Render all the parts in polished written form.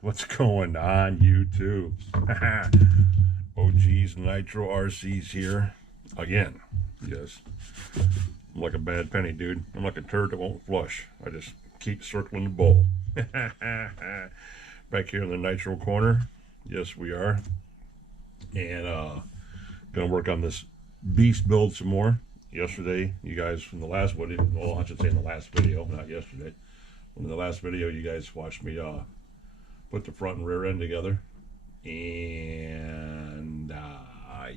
What's going on, YouTube? OG's Nitro RC's here again. Yes, I'm like a bad penny, dude. I'm like a turd that won't flush. I just keep circling the bowl. Back here in the Nitro corner. Yes, we are. And gonna work on this beast build some more. Yesterday, you guys from the last video, well, I should say in the last video, not yesterday. In the last video, you guys watched me put the front and rear end together. And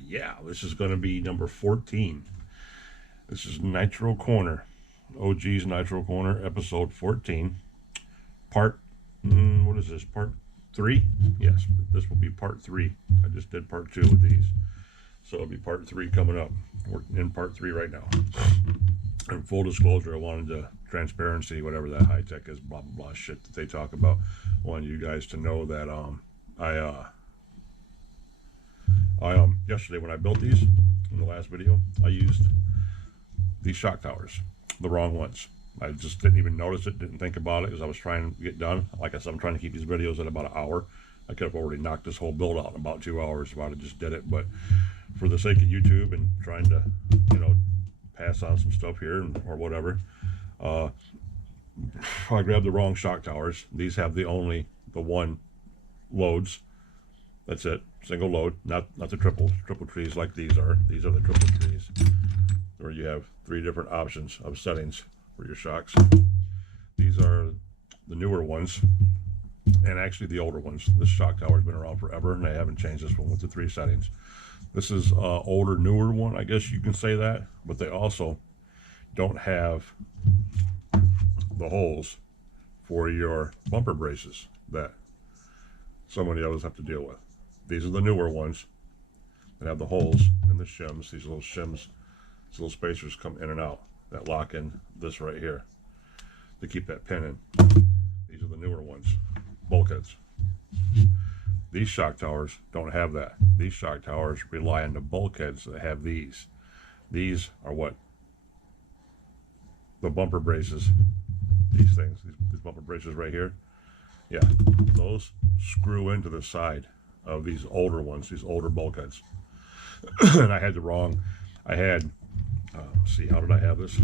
yeah, this is going to be number 14. This is Nitro Corner, OG's Nitro Corner, episode 14. What is this, part 3? Yes, this will be part 3. I just did part 2 with these. So it'll be part 3 coming up. We're in part 3 right now. And full disclosure, I wanted to transparency, whatever that high tech is, blah blah blah shit that they talk about. I wanted you guys to know that I yesterday when I built these in the last video, I used these shock towers, the wrong ones. I just didn't even notice it, didn't think about it as I was trying to get done. Like I said, I'm trying to keep these videos at about an hour. I could have already knocked this whole build out in about 2 hours if I just did it, but for the sake of YouTube and trying to, you know, pass on some stuff here or whatever, I grabbed the wrong shock towers. These have the one loads. That's it, single load, not the triple trees like these are. These are the triple trees, where you have 3 different options of settings for your shocks. These are the newer ones, and actually the older ones. This shock tower has been around forever, and I haven't changed this one with the 3 settings. This is older, newer one, I guess you can say that, but they also don't have the holes for your bumper braces that so many others have to deal with. These are the newer ones that have the holes and the shims. These little shims, these little spacers come in and out that lock in this right here to keep that pin in. These are the newer ones, bulkheads. These shock towers don't have that. These shock towers rely on the bulkheads that have these. These are what? The bumper braces. These things, these bumper braces right here. Yeah, those screw into the side of these older ones, these older bulkheads. And I had see, how did I have this?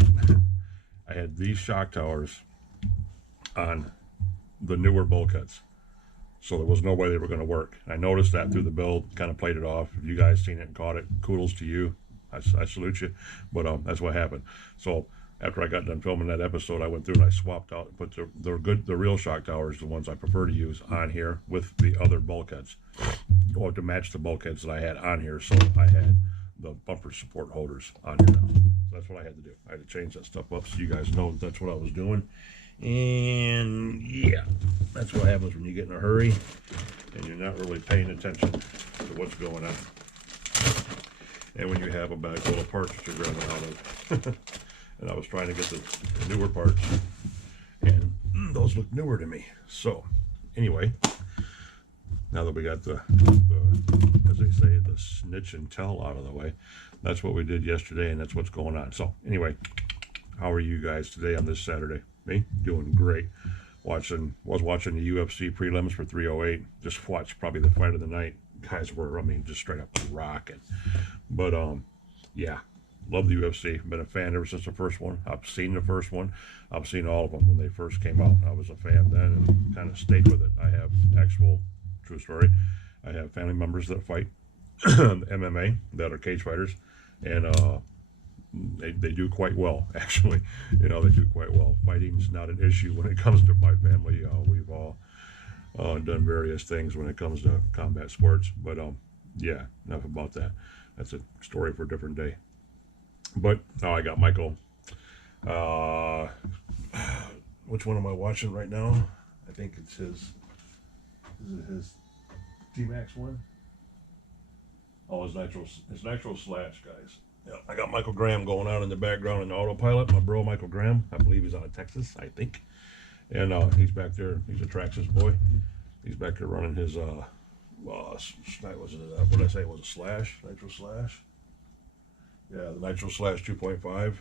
I had these shock towers on the newer bulkheads. So there was no way they were going to work. I noticed that through the build, kind of played it off. If you guys seen it and caught it, kudos to you. I salute you. But that's what happened. So after I got done filming that episode, I went through and I swapped out, put the real shock towers, the ones I prefer to use, on here with the other bulkheads, or to match the bulkheads that I had on here. So I had the bumper support holders on here now. So that's what I had to do. I had to change that stuff up so you guys know that that's what I was doing. And yeah, that's what happens when you get in a hurry and you're not really paying attention to what's going on. And when you have a bag full of parts that you're grabbing out of. And I was trying to get the newer parts, and those look newer to me. So anyway, now that we got the as they say, the snitch and tell out of the way, that's what we did yesterday, and that's what's going on. So anyway, how are you guys today on this Saturday? Me? Doing great. Was watching the UFC prelims for 308. Just watched probably the fight of the night. Guys were, I mean, just straight up rocking. But yeah, love the UFC. Been a fan ever since the first one. I've seen the first one. I've seen all of them when they first came out. I was a fan then and kind of stayed with it. I have actual, true story, I have family members that fight MMA, that are cage fighters, and they do quite well, actually. You know, they do quite well. Fighting's not an issue when it comes to my family. We've all done various things when it comes to combat sports. But yeah, enough about that. That's a story for a different day. But now I got Michael. Which one am I watching right now? I think it's his. Is it his T-Max one? Oh, his Nitro Slash, guys. Yeah, I got Michael Graham going on in the background in the autopilot. My bro, Michael Graham. I believe he's out of Texas, I think. And he's back there. He's a Traxxas boy. He's back there running his, what did I say? It was a Slash? Nitro Slash? Yeah, the Nitro Slash 2.5.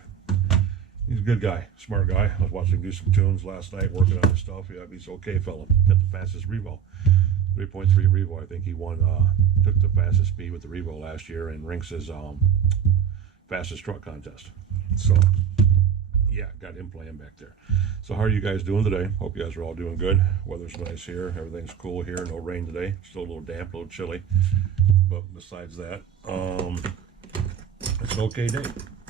He's a good guy, smart guy. I was watching him do some tunes last night, working on his stuff. Yeah, he's okay fella. Got the fastest Revo, 3.3 Revo. I think he won, took the fastest speed with the Revo last year in Rinks' fastest truck contest. So, yeah, got him playing back there. So how are you guys doing today? Hope you guys are all doing good. Weather's nice here. Everything's cool here. No rain today. Still a little damp, a little chilly. But besides that, it's an okay day.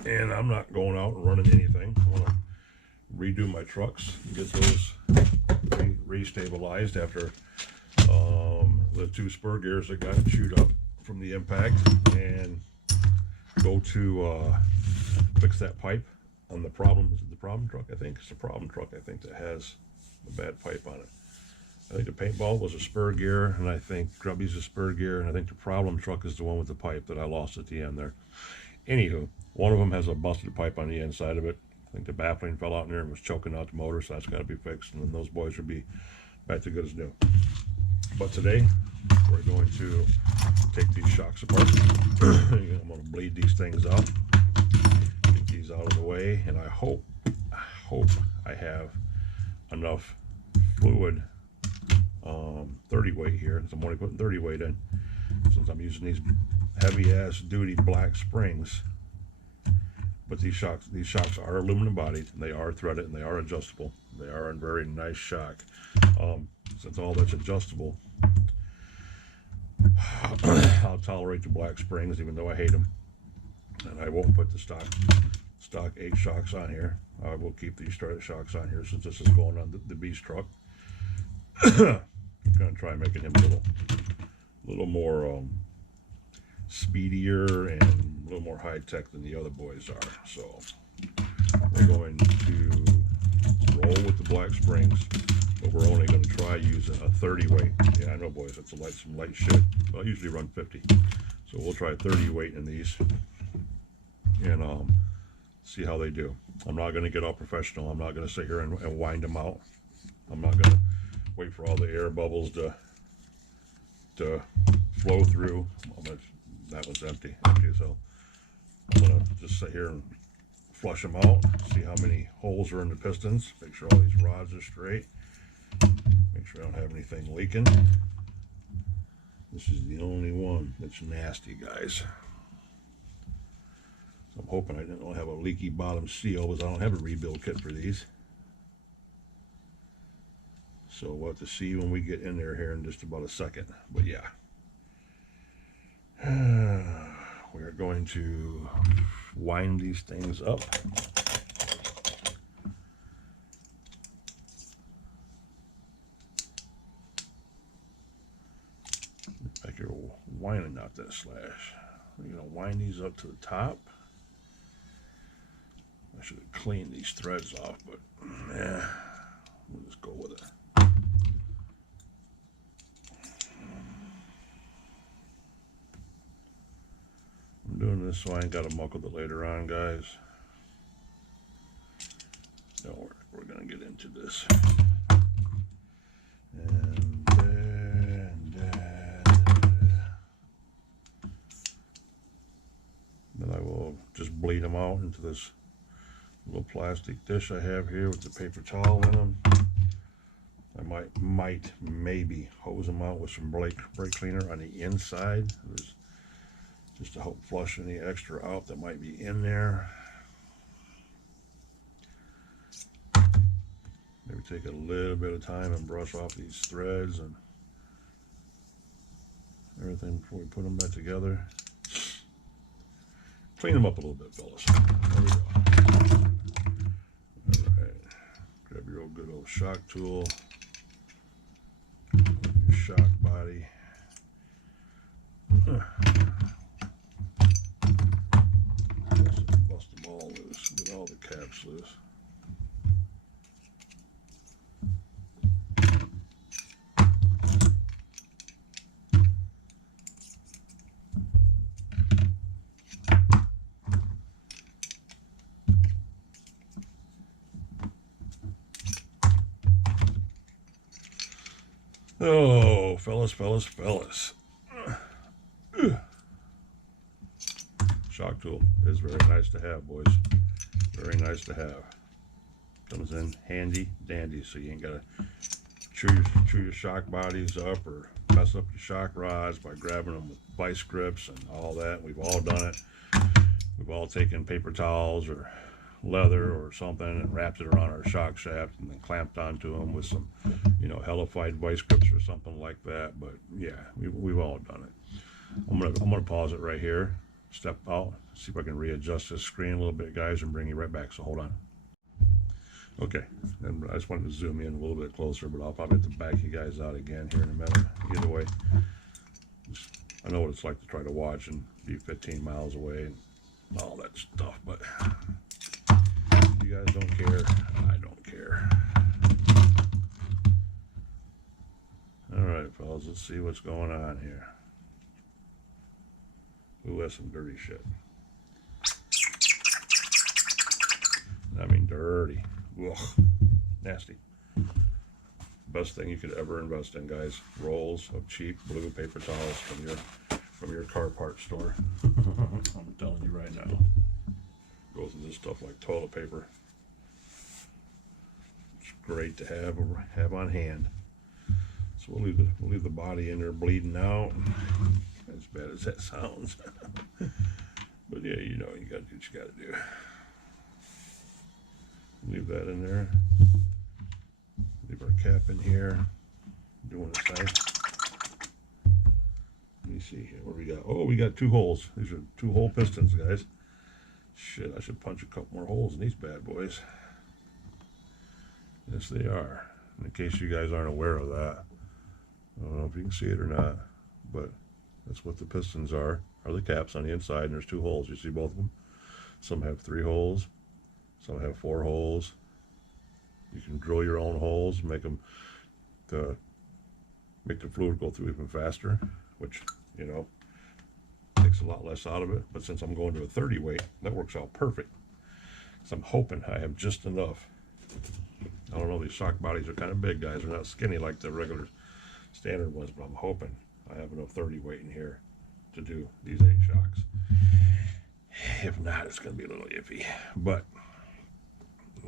And I'm not going out and running anything. I want to redo my trucks and get those re-stabilized after the 2 spur gears that got chewed up from the impact, and go to fix that pipe on the problem. Is it the problem truck? I think it's the problem truck. I think that has the bad pipe on it. I think the paintball was a spur gear, and I think Grubby's a spur gear, and I think the problem truck is the one with the pipe that I lost at the end there. Anywho, one of them has a busted pipe on the inside of it. I think the baffling fell out in there and was choking out the motor, so that's got to be fixed, and then those boys will be back to good as new. But today, we're going to take these shocks apart. I'm going to bleed these things out, get these out of the way, and I hope I have enough fluid, 30 weight here, because I'm only putting 30 weight in, since I'm using these heavy ass duty black springs. But these shocks are aluminum bodied, and they are threaded, and they are adjustable. They are a very nice shock. Since all that's adjustable, I'll tolerate the black springs, even though I hate them. And I won't put the stock 8 shocks on here. I will keep these threaded shocks on here, since this is going on the beast truck. I'm gonna try making him a little more speedier and a little more high tech than the other boys are. So we're going to roll with the black springs, but we're only going to try using a 30 weight. Yeah, I know, boys, that's some light shit, but I usually run 50. So we'll try 30 weight in these and see how they do. I'm not going to get all professional. I'm not going to sit here and wind them out. I'm not going to wait for all the air bubbles to flow through. That was empty, so I'm going to just sit here and flush them out, see how many holes are in the pistons, make sure all these rods are straight, make sure I don't have anything leaking. This is the only one that's nasty, guys. So I'm hoping I don't have a leaky bottom seal, because I don't have a rebuild kit for these. So we'll have to see when we get in there here in just about a second. But yeah, we're going to wind these things up. Like you're winding out that slash. We're going to wind these up to the top. I should have cleaned these threads off, but yeah, we'll just go with it. I'm doing this so I ain't got to muck with it later on, guys. Don't worry, we're going to get into this. And there, and there. Then I will just bleed them out into this little plastic dish I have here with the paper towel in them. I might maybe hose them out with some brake cleaner on the inside. Just to help flush any extra out that might be in there. Maybe take a little bit of time and brush off these threads and everything before we put them back together. Clean them up a little bit, fellas. There we go. Alright. Grab your old good old shock tool. Your shock body. Bust them all loose. Get all the caps loose. Oh, fellas. Shock tool is very nice to have, boys. Very nice to have. Comes in handy dandy, so you ain't gotta chew your shock bodies up or mess up your shock rods by grabbing them with vice grips and all that. We've all done it. We've all taken paper towels or leather or something and wrapped it around our shock shaft and then clamped onto them with some, hellified vice grips or something like that. But yeah, we've all done it. I'm gonna pause it right here, step out, see if I can readjust this screen a little bit, guys, and bring you right back. So hold on. Okay, and I just wanted to zoom in a little bit closer, but I'll probably have to back you guys out again here in a minute. Either way, I know what it's like to try to watch and be 15 miles away and all that stuff, but you guys don't care, I don't care. All right, fellas, let's see what's going on here. Ooh, that's some dirty shit. I mean, dirty. Ugh, nasty. Best thing you could ever invest in, guys. Rolls of cheap blue paper towels from your car part store. I'm telling you right now. Goes in this stuff like toilet paper. It's great to have on hand. So we'll leave the body in there bleeding out. As bad as that sounds. But yeah, you gotta do what you gotta do. Leave that in there. Leave our cap in here. Doing its thing. Let me see here. What do we got? Oh, we got 2 holes. These are 2-hole pistons, guys. Shit, I should punch a couple more holes in these bad boys. Yes, they are. In case you guys aren't aware of that. I don't know if you can see it or not, but that's what the pistons are the caps on the inside, and there's 2 holes. You see both of them? Some have 3 holes. Some have 4 holes. You can drill your own holes, make them to make the fluid go through even faster, which takes a lot less out of it. But since I'm going to a 30 weight, that works out perfect. So I'm hoping I have just enough. I don't know, these shock bodies are kind of big, guys. They're not skinny like the regular standard ones, but I'm hoping I have enough 30 weight in here to do these 8 shocks. If not, it's going to be a little iffy. But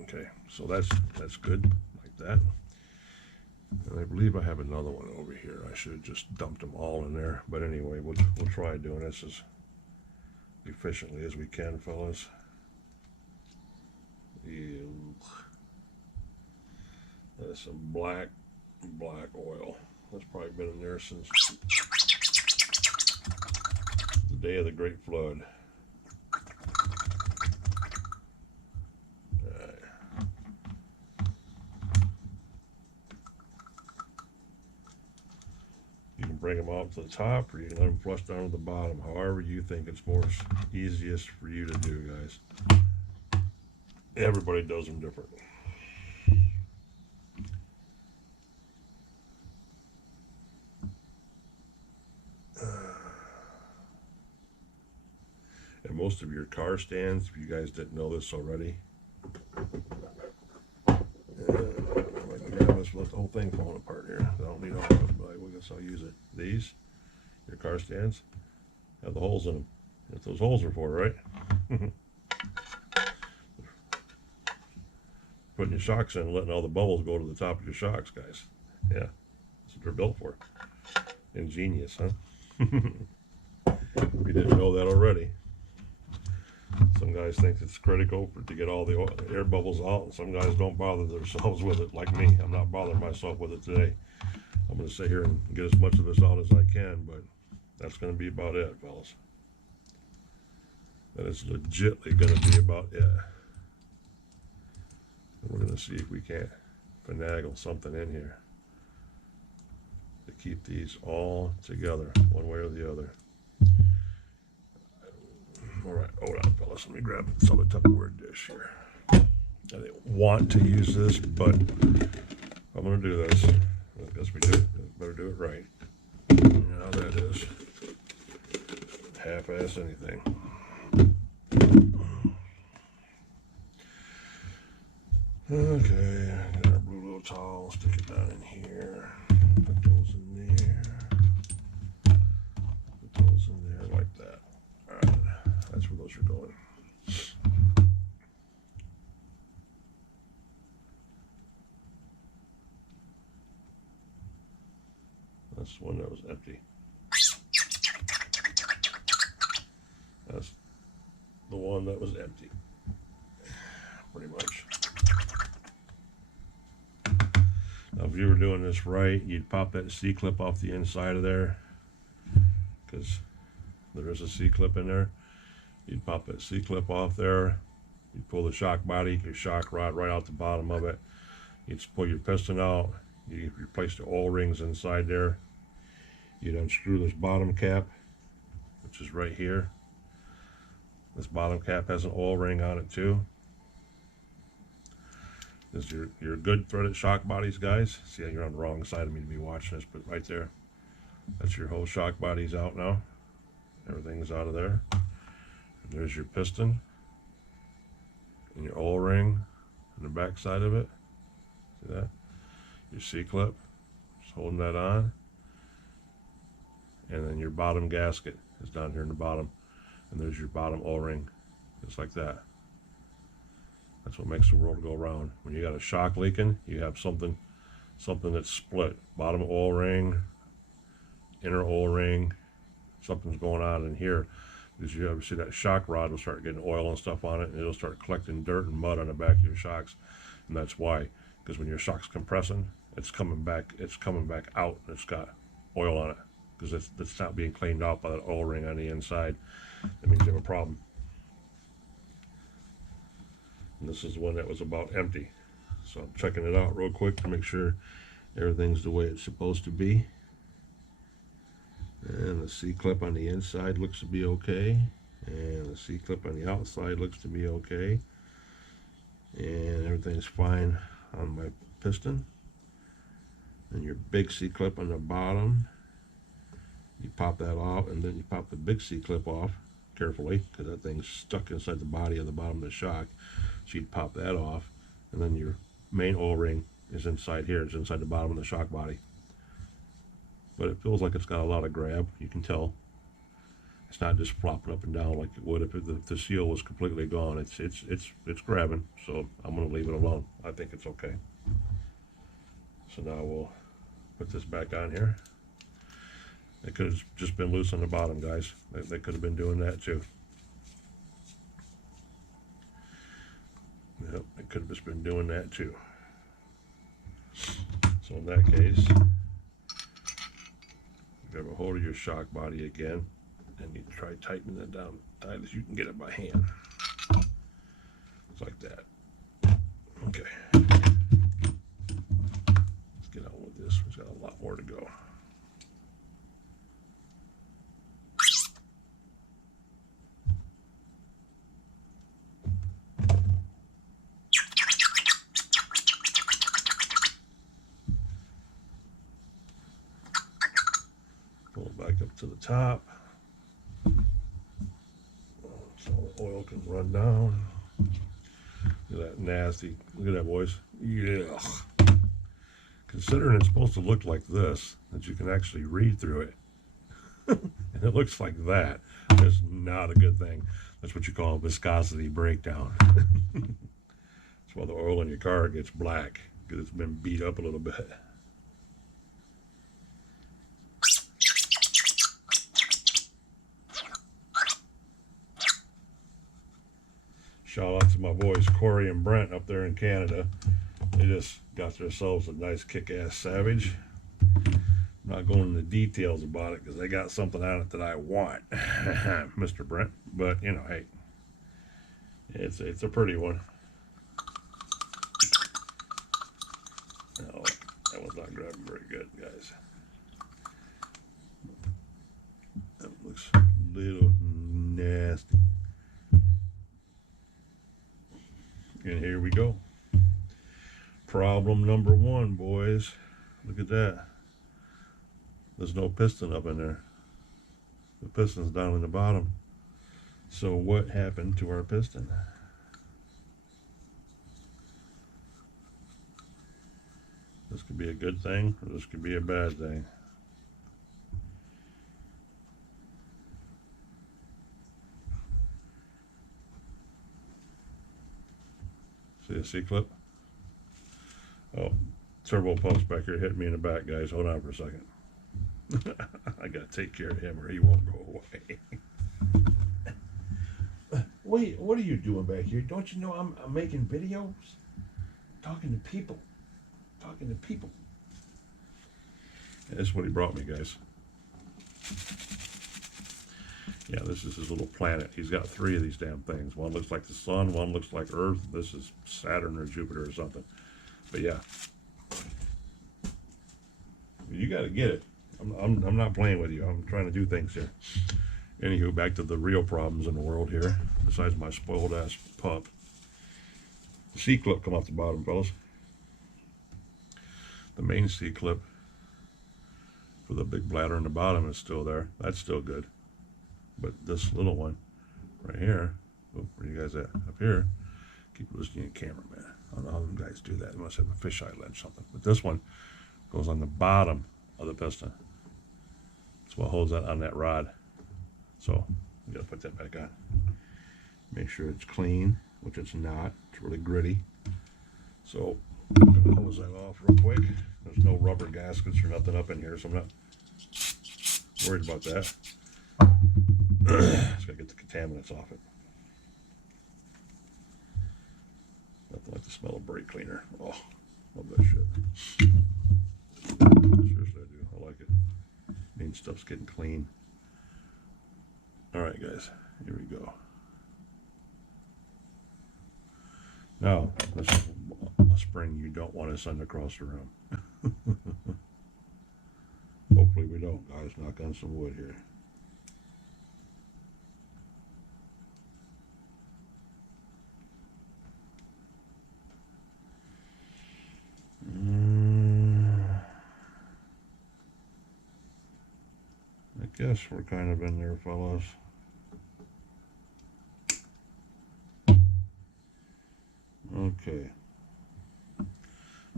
okay, so that's good, like that. And I believe I have another one over here. I should have just dumped them all in there. But anyway, we'll try doing this as efficiently as we can, fellas. Ew. That's some black oil. That's probably been in there since the day of the Great Flood. You can bring them out to the top, or you can let them flush down to the bottom. However you think it's easiest for you to do, guys. Everybody does them different. And most of your car stands, if you guys didn't know this already, let the whole thing falling apart here. I don't need all of it, but I guess I'll use it. These, your car stands, have the holes in them. That's what those holes are for, right? Putting your shocks in and letting all the bubbles go to the top of your shocks, guys. Yeah, that's what they're built for. Ingenious, huh? We didn't know that already. Some guys think it's critical to get all the air bubbles out, and some guys don't bother themselves with it, like me. I'm not bothering myself with it today. I'm going to sit here and get as much of this out as I can, but that's going to be about it, fellas. That is legitly going to be about it. And we're going to see if we can't finagle something in here to keep these all together, one way or the other. All right, hold on, fellas. Let me grab some of the Tupperware dish here. I didn't want to use this, but I'm going to do this. I guess we better do it right. You know how that is. Half-ass anything. Okay, got our blue little towel. Stick it down in here. Put those in there. Put those in there like that. All right. That's where those are going. That's the one that was empty. That's the one that was empty. Pretty much. Now, if you were doing this right, you'd pop that C-clip off the inside of there, because there is a C-clip in there. You'd pop that C-clip off there. You'd pull the shock body, your shock rod right out the bottom of it. You'd pull your piston out. You replace the oil rings inside there. You'd unscrew this bottom cap, which is right here. This bottom cap has an oil ring on it too. This is your good threaded shock bodies, guys. See, you're on the wrong side of me to be watching this, but right there, that's your whole shock bodies out now. Everything's out of there. And there's your piston and your oil ring on the back side of it. See that? Your C-clip, just holding that on. And then your bottom gasket is down here in the bottom. And there's your bottom O-ring, just like that. That's what makes the world go round. When you got a shock leaking, you have something that's split. Bottom O-ring, inner O-ring, something's going on in here. Because you ever see that shock rod will start getting oil and stuff on it, and it'll start collecting dirt and mud on the back of your shocks. And that's why, because when your shock's compressing, it's coming back out, and it's got oil on it. Because it's not being cleaned out by that oil ring on the inside. That means you have a problem. And this is one that was about empty. So I'm checking it out real quick to make sure everything's the way it's supposed to be. And the C-clip on the inside looks to be okay. And the C-clip on the outside looks to be okay. And everything's fine on my piston. And your big C-clip on the bottom, you pop that off, and then you pop the big C-clip off carefully, because that thing's stuck inside the body of the bottom of the shock. So you'd pop that off, and then your main O-ring is inside here. It's inside the bottom of the shock body. But it feels like it's got a lot of grab. You can tell it's not just flopping up and down like it would if the seal was completely gone. It's grabbing, so I'm going to leave it alone. I think it's okay. So now we'll put this back on here. It could have just been loose on the bottom, guys. They could have been doing that too. Yep, it could have just been doing that too. So in that case, grab a hold of your shock body again, and you try tightening it down tight as you can get it by hand. It's like that. Okay. Let's get on with this. We've got a lot more to go. Pull it back up to the top so the oil can run down. Look at that nasty, look at that, boys. Yeah. Considering it's supposed to look like this, that you can actually read through it, and it looks like that, that's not a good thing. That's what you call a viscosity breakdown. That's why the oil in your car gets black, because it's been beat up a little bit. Shout out to my boys Corey and Brent up there in Canada. They just got themselves a nice kick-ass Savage. I'm not going into details about it because they got something on it that I want, Mr. Brent. But you know, hey, it's a pretty one. Oh, that one's not grabbing very good, guys. That looks a little nasty. And here we go. Problem number one, boys. Look at that. There's no piston up in there. The piston's down in the bottom. So what happened to our piston? This could be a good thing, or this could be a bad thing. See a C-clip? Oh, turbo pumps back here hit me in the back, guys. Hold on for a second. I gotta take care of him or he won't go away. Wait, what are you doing back here? Don't you know I'm making videos? Talking to people. Talking to people. That's what he brought me, guys. Yeah, this is his little planet. He's got 3 of these damn things. One looks like the sun, one looks like Earth. This is Saturn or Jupiter or something. But yeah, you got to get it. I'm not playing with you. I'm trying to do things here. Anywho, back to the real problems in the world here. Besides my spoiled ass pup, the C clip come off the bottom, fellas. The main C clip for the big bladder in the bottom is still there. That's still good. But this little one right here, oh, where you guys at? Up here. Keep listening to the camera, man. I don't know how them guys do that. They must have a fisheye lens or something. But this one goes on the bottom of the piston. That's what holds that on that rod. So you gotta put that back on. Make sure it's clean, which it's not. It's really gritty. So I'm gonna hose that off real quick. There's no rubber gaskets or nothing up in here, so I'm not worried about that. Just gotta get the contaminants off it. Nothing like the smell of brake cleaner. Oh, love that shit. Seriously, I do. I like it. Means stuff's getting clean. All right, guys. Here we go. Now, this is a spring you don't want to send across the room. Hopefully we don't, guys. Knock on some wood here. I guess we're kind of in there, fellas. Okay.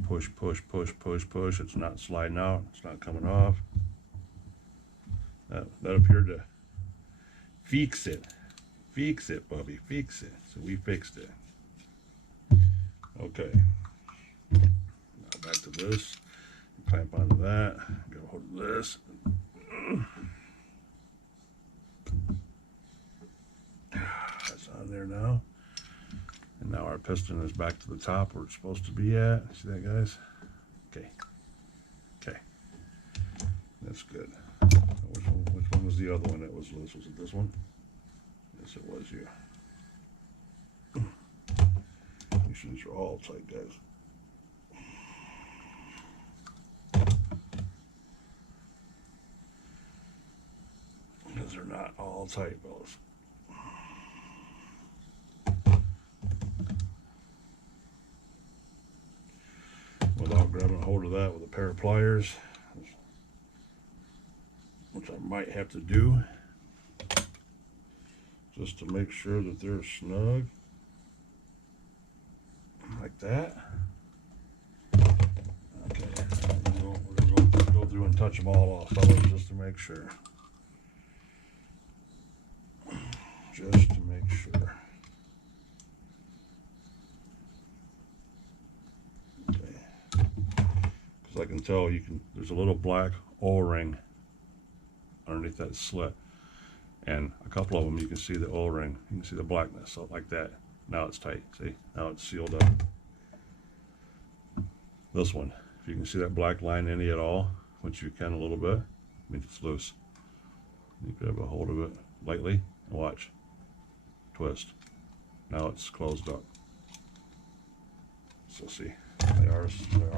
Push, push, push, push, push. It's not sliding out. It's not coming off. That appeared to fix it. Fix it, Bubby. Fix it. So we fixed it. Okay. Now back to this. Clamp onto that. Get a hold of this. That's on there now. And now our piston is back to the top where it's supposed to be at. See that, guys? Okay. Okay. That's good. Which one was the other one that was loose? Was it this one? Yes, it was, yeah. These things are all tight, guys. Because they're not all tight, fellas. Without grabbing a hold of that with a pair of pliers, which I might have to do just to make sure that they're snug like that. Okay, we're gonna go through and touch them all off, fellas, just to make sure. Just to make sure. I can tell there's a little black O-ring underneath that slit, and a couple of them you can see the O-ring, you can see the blackness, so like that. Now it's tight, see, now it's sealed up. This one, if you can see that black line in it at all, which you can a little bit, means it's loose. You grab a hold of it lightly and watch, twist. Now it's closed up. So see, there are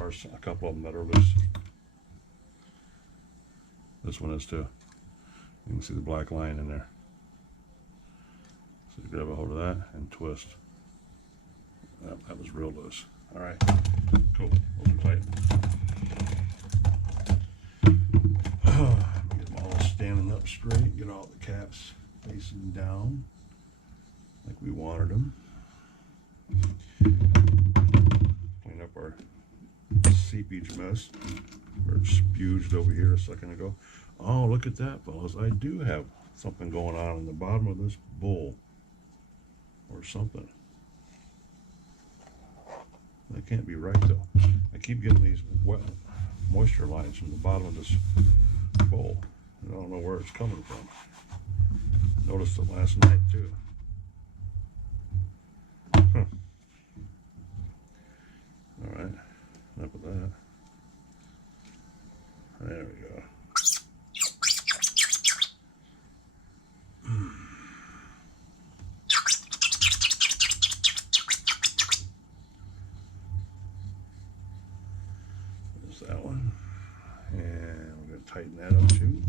a couple of them that are loose. This one is too. You can see the black line in there. So you grab a hold of that and twist. That was real loose. All right, cool. Those are tight. Get them all standing up straight. Get all the caps facing down like we wanted them. Clean up our seepage mess, or it spuged over here a second ago. Oh, look at that, fellas. I do have something going on in the bottom of this bowl or something. That can't be right, though. I keep getting these wet moisture lines from the bottom of this full. I don't know where it's coming from. Noticed it last night too. Huh. All right, enough of that. There we go. There's that one. And we're going to tighten that up too.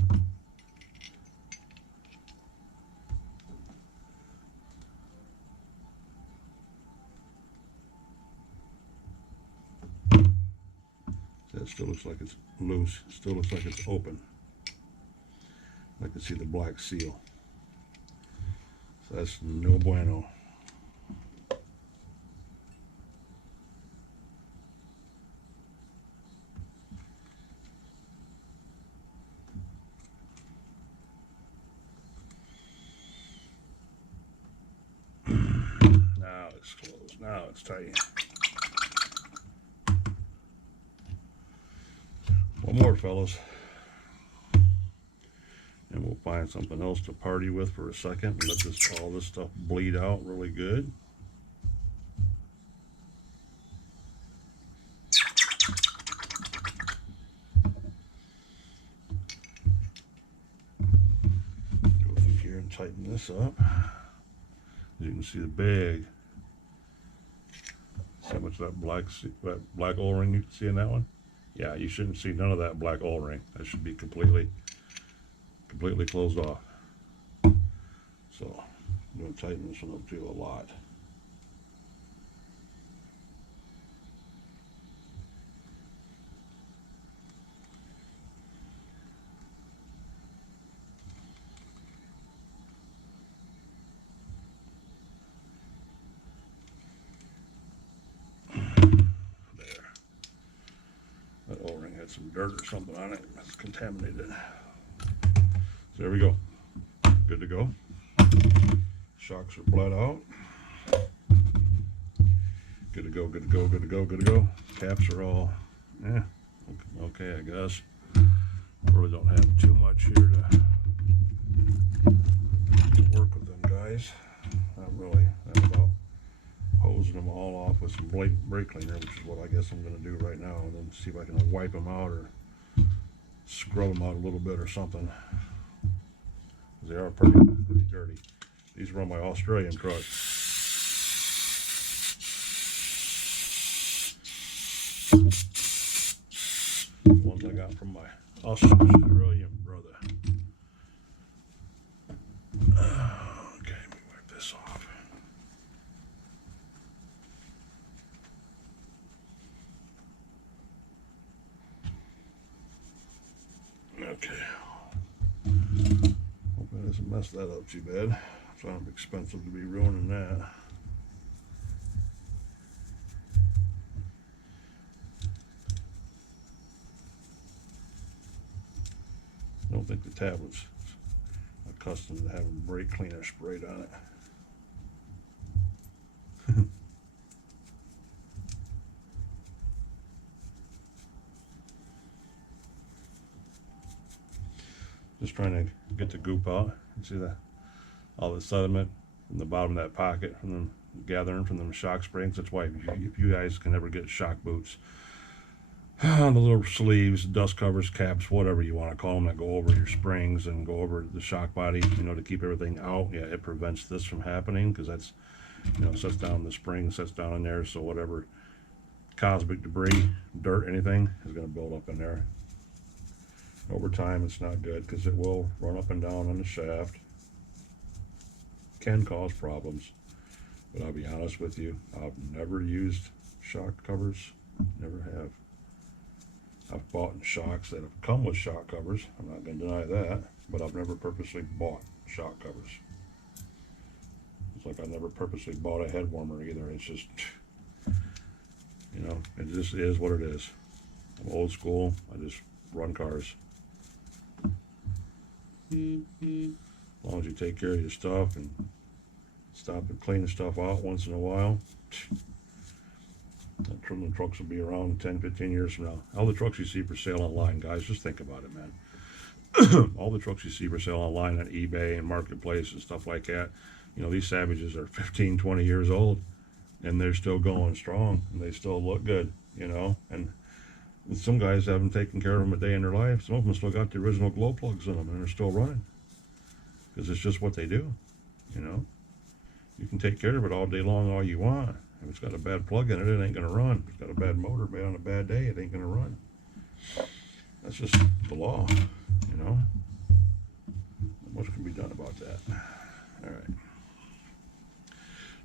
That still looks like it's loose. Still looks like it's open. I can see the black seal. So that's no bueno. Now it's closed. Now it's tight. One more, fellas. And we'll find something else to party with for a second and let all this stuff bleed out really good. Go through here and tighten this up. As you can see the bag. See how much that black O-ring you can see in that one? Yeah, you shouldn't see none of that black O-ring. That should be completely closed off. So I'm going to tighten this one up too a lot. That O-ring had some dirt or something on it. It's contaminated. So there we go. Good to go. Shocks are bled out. Good to go, good to go, good to go, good to go. Caps are all, okay, I guess. Really don't have too much here to work with them guys. Not really. That's about hosing them all off with some brake cleaner, which is what I guess I'm going to do right now, and then see if I can wipe them out or scrub them out a little bit or something. They are pretty dirty. These run my Australian truck. The ones I got from my Australian brother. Okay, let me wipe this off. Okay. Hope it doesn't mess that up too bad. It's kind of expensive to be ruining that. I don't think the tablet's accustomed to having brake cleaner sprayed on it. Just trying to get the goop out. You see that? All the sediment from the bottom of that pocket from them gathering from them shock springs. That's why if you guys can ever get shock boots, the little sleeves, dust covers, caps, whatever you want to call them, that go over your springs and go over the shock body, to keep everything out. Yeah, it prevents this from happening because that's, sets down the spring, sets down in there, so whatever cosmic debris, dirt, anything is going to build up in there. Over time, it's not good because it will run up and down on the shaft. Can cause problems, but I'll be honest with you, I've never used shock covers, never have. I've bought shocks that have come with shock covers, I'm not going to deny that, but I've never purposely bought shock covers. It's like I never purposely bought a head warmer either. It's just, it just is what it is. I'm old school, I just run cars. As long as you take care of your stuff and stop and clean the stuff out once in a while, that trim trucks will be around 10, 15 years from now. All the trucks you see for sale online, guys, just think about it, man. all the trucks you see for sale online on eBay and Marketplace and stuff like that, you know, these Savages are 15, 20 years old, and they're still going strong, and they still look good, you know. And some guys haven't taken care of them a day in their life. Some of them still got the original glow plugs in them, and they're still running, because it's just what they do, you know. You can take care of it all day long all you want. If it's got a bad plug in it, it ain't going to run. If it's got a bad motor, on a bad day, it ain't going to run. That's just the law, you know. Not much can be done about that. All right.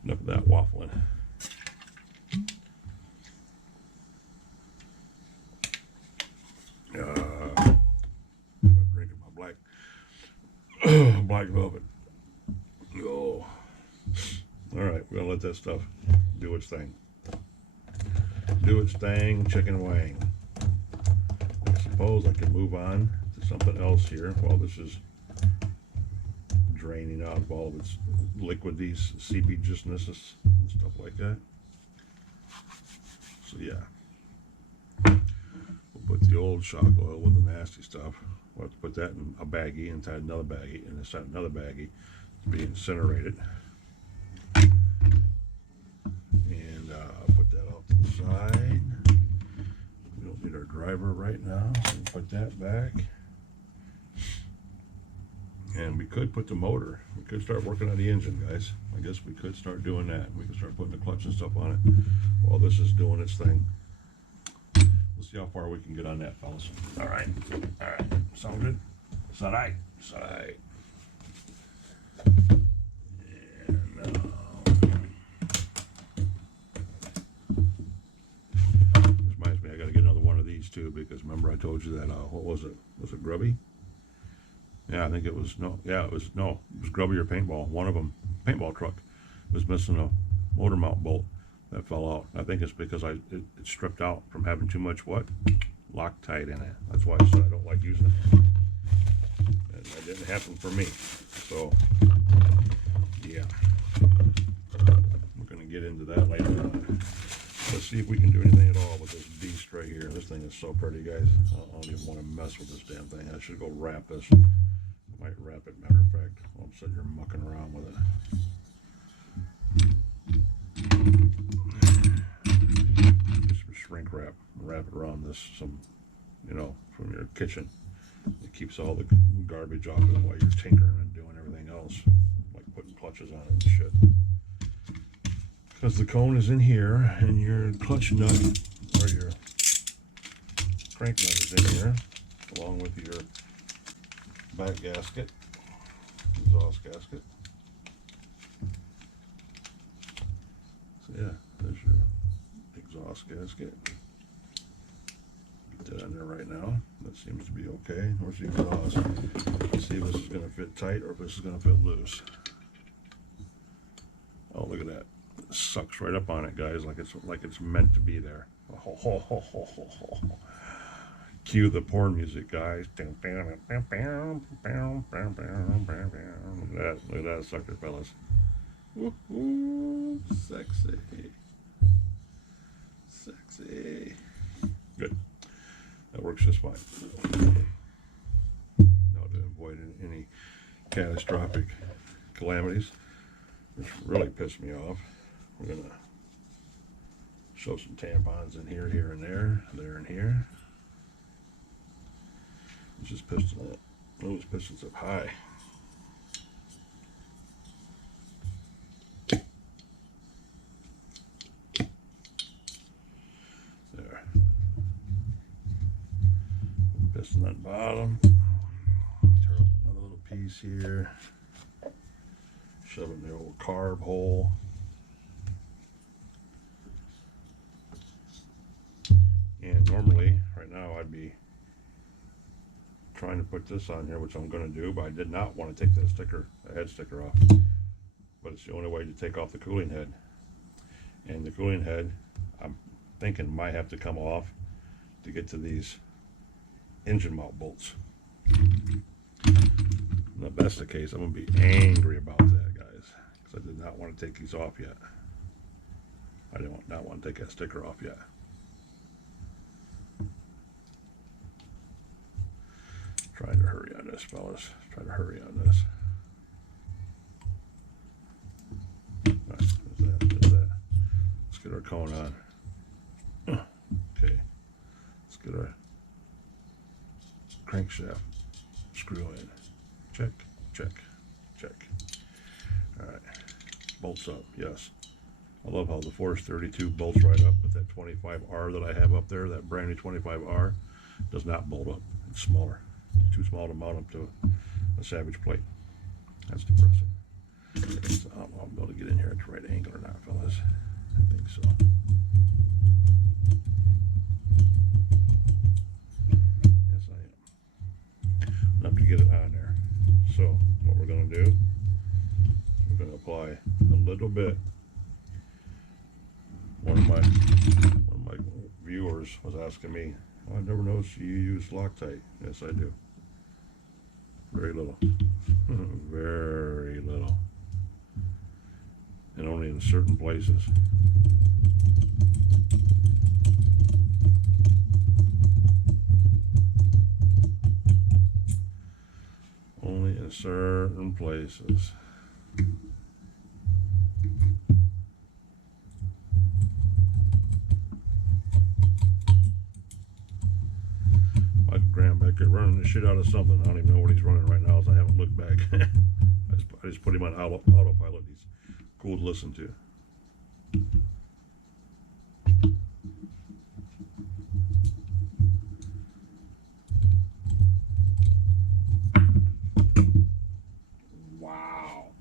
Enough of that waffling. Drinking my black velvet. Oh. All right, we're gonna let that stuff do its thing. Do its thing, chicken wang. I suppose I can move on to something else here while this is draining out all of its liquid, these seepageousnesses and stuff like that. So yeah, we'll put the old shock oil with the nasty stuff. We'll have to put that in a baggie, inside another baggie, and inside another baggie to be incinerated. And put that off to the side. We don't need our driver right now, so we'll put that back. And we could put the motor, we could start working on the engine, guys. I guess we could start doing that. We could start putting the clutch and stuff on it while this is doing its thing. We'll see how far we can get on that, fellas. All right. Sound good? Sound right? Sound right. And this reminds me, I got to get another one of these too, because remember I told you that, what was it? Was it Grubby? Yeah, I think it was, it was Grubby or Paintball. One of them, paintball truck, was missing a motor mount bolt that fell out. I think it's because it stripped out from having too much Loctite in it. That's why I said I don't like using it. And that didn't happen for me. So, yeah. We're going to get into that later on. Let's see if we can do anything at all with this beast right here. This thing is so pretty, guys. I don't even want to mess with this damn thing. I should go wrap this. I might wrap it, matter of fact. All of a sudden you're mucking around with it. Just some shrink wrap. Wrap it around this, from your kitchen. It keeps all the garbage off of it while you're tinkering and doing everything else, like putting clutches on it and shit. Because the cone is in here, and your clutch nut, or your crank nut is in here, along with your back gasket, exhaust gasket. So yeah, there's your exhaust gasket. Get that on there right now. That seems to be okay. Where's the exhaust? Let's see if this is going to fit tight or if this is going to fit loose. Oh, look at that. It sucks right up on it, guys, like it's meant to be there. Cue the porn music, guys. Look at that sucker, fellas. Woo-hoo. Sexy. Good. That works just fine. Now, to avoid any catastrophic calamities, which really pissed me off, we're going to show some tampons in here, and there and here. Let's just piston that. Those pistons up high. There. Piston that bottom. Tear up another little piece here. Shove it in the old carb hole. And normally, right now, I'd be trying to put this on here, which I'm going to do, but I did not want to take that head sticker off. But it's the only way to take off the cooling head. And the cooling head, I'm thinking, might have to come off to get to these engine mount bolts. And if that's the case, I'm going to be angry about that, guys, because I did not want to take these off yet. I did not want to take that sticker off yet. Trying to hurry on this, fellas. Try to hurry on this. All right, there's that. Let's get our cone on. Okay, let's get our crankshaft screw in. Check, check, check. All right, bolts up, yes. I love how the Force 32 bolts right up, but that 25R that I have up there, that brand new 25R, does not bolt up. It's smaller. It's too small to mount up to a Savage plate. That's depressing. So I don't know if I'll be able to get in here at the right angle or not, fellas. I think so. Yes, I am. Enough to get it on there. So what we're going to do, we're going to apply a little bit. One of my viewers was asking me, oh, I never noticed you use Loctite. Yes, I do. Very little. Very little. And only in certain places. Only in certain places. Graham back there running the shit out of something. I don't even know what he's running right now, as I haven't looked back. I just put him on autopilot. He's cool to listen to. Wow.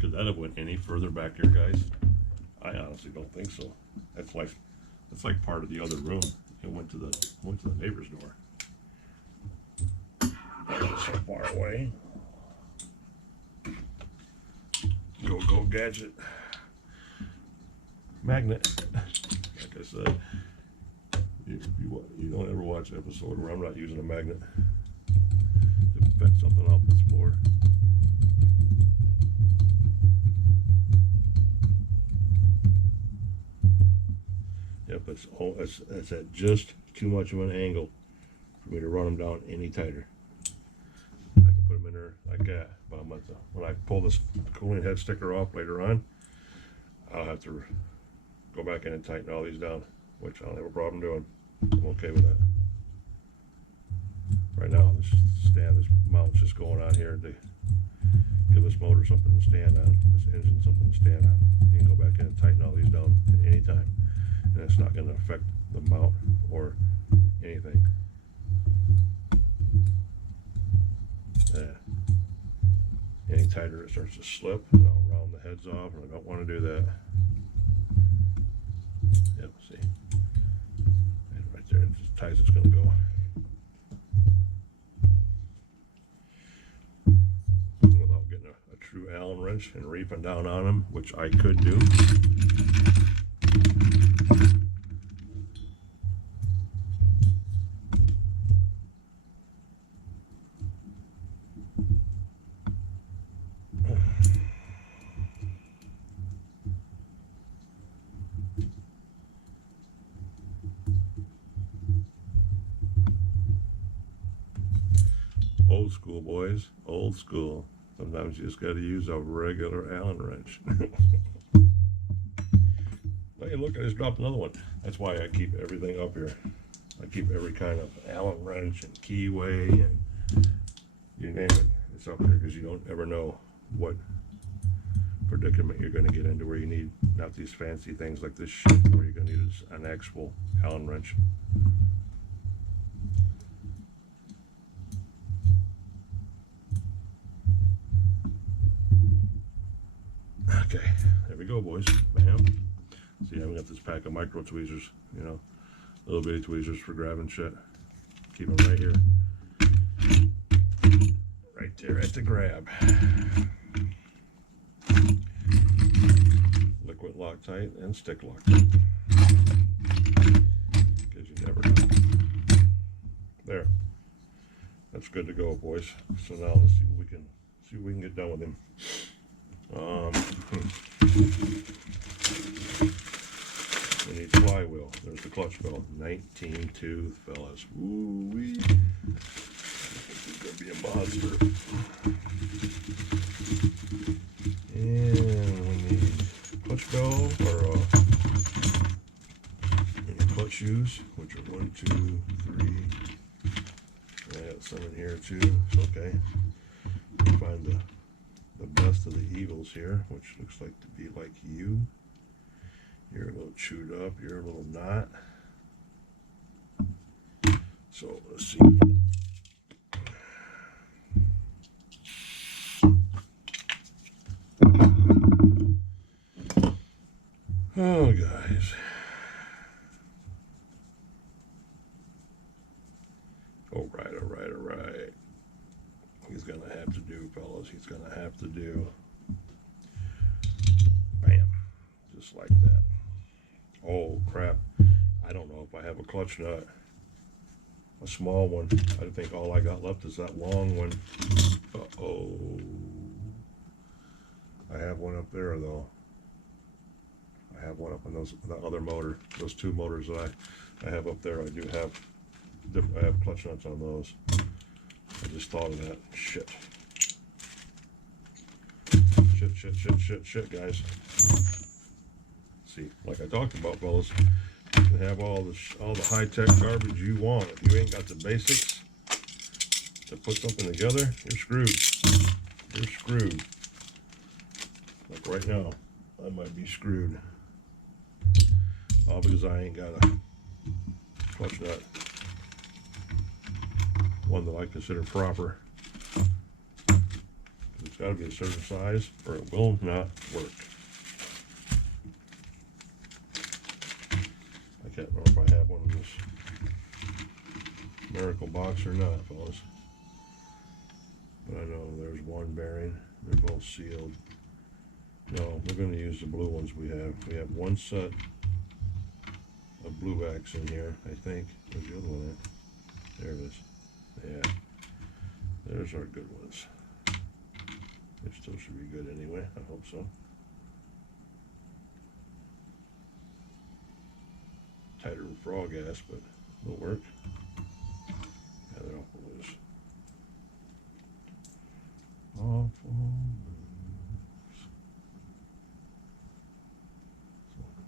Could that have went any further back here, guys? I honestly don't think so. That's like part of the other room. It went to the neighbor's door. So far away. Go gadget. Magnet. Like I said, you don't ever watch an episode where I'm not using a magnet to fetch something off this floor. Yep, it's at just too much of an angle for me to run them down any tighter. Put them in there like that. But I'm at when I pull this cooling head sticker off later on, I'll have to go back in and tighten all these down, which I don't have a problem doing. I'm okay with that. Right now, this mount's just going on here to give this motor something to stand on, this engine something to stand on. You can go back in and tighten all these down at any time, and it's not going to affect the mount or anything. Any tighter it starts to slip, and I'll round the heads off, and I don't want to do that. Yep, see, and right there, it's as tight as it's going to go. Without getting a true Allen wrench and reaping down on them, which I could do. Old school, boys. Old school. Sometimes you just got to use a regular Allen wrench. Hey, look, I just dropped another one. That's why I keep everything up here. I keep every kind of Allen wrench and keyway and you name it. It's up here because you don't ever know what predicament you're going to get into where you need not these fancy things like this shit, where you're going to need an actual Allen wrench. Okay, there we go, boys. Bam. See, I've got this pack of micro tweezers, you know, little bitty tweezers for grabbing shit. Keep them right here. Right there at the grab. Liquid Loctite and stick Loctite. Because you never know. There. That's good to go, boys. So now let's see what we can get done with him. We need flywheel. There's the clutch belt. 19 tooth, fellas. Woo-wee. gonna be a monster. And we need clutch bell or clutch shoes, which are 1, 2, 3. I got some in here too. It's okay. Find the best of the evils here, which looks like to be like you. You're a little chewed up. You're a little not. So let's see. Oh, guys. All right, all right, all right. He's going to have to do, fellas. He's going to have to do. Bam. Just like that. Oh, crap. I don't know if I have a clutch nut. A small one. I think all I got left is that long one. Uh-oh. I have one up there, though. I have one up on that other motor. Those two motors that I have up there, I have clutch nuts on those. I just thought of that. Shit. Shit, guys. See, like I talked about, fellas, you can have all the high-tech garbage you want. If you ain't got the basics to put something together, you're screwed. You're screwed. Like right now, I might be screwed. All because I ain't got a clutch nut. One that I consider proper. It's got to be a certain size or it will not work. I can't remember if I have one in this miracle box or not, fellas. But I know there's one bearing. They're both sealed. No, we're going to use the blue ones we have. We have one set of blue backs in here, I think. Where's the other one at? There it is. Yeah. There's our good ones. They still should be good anyway. I hope so. Tighter than frog ass, but it'll work. Yeah, they're awful loose. Awful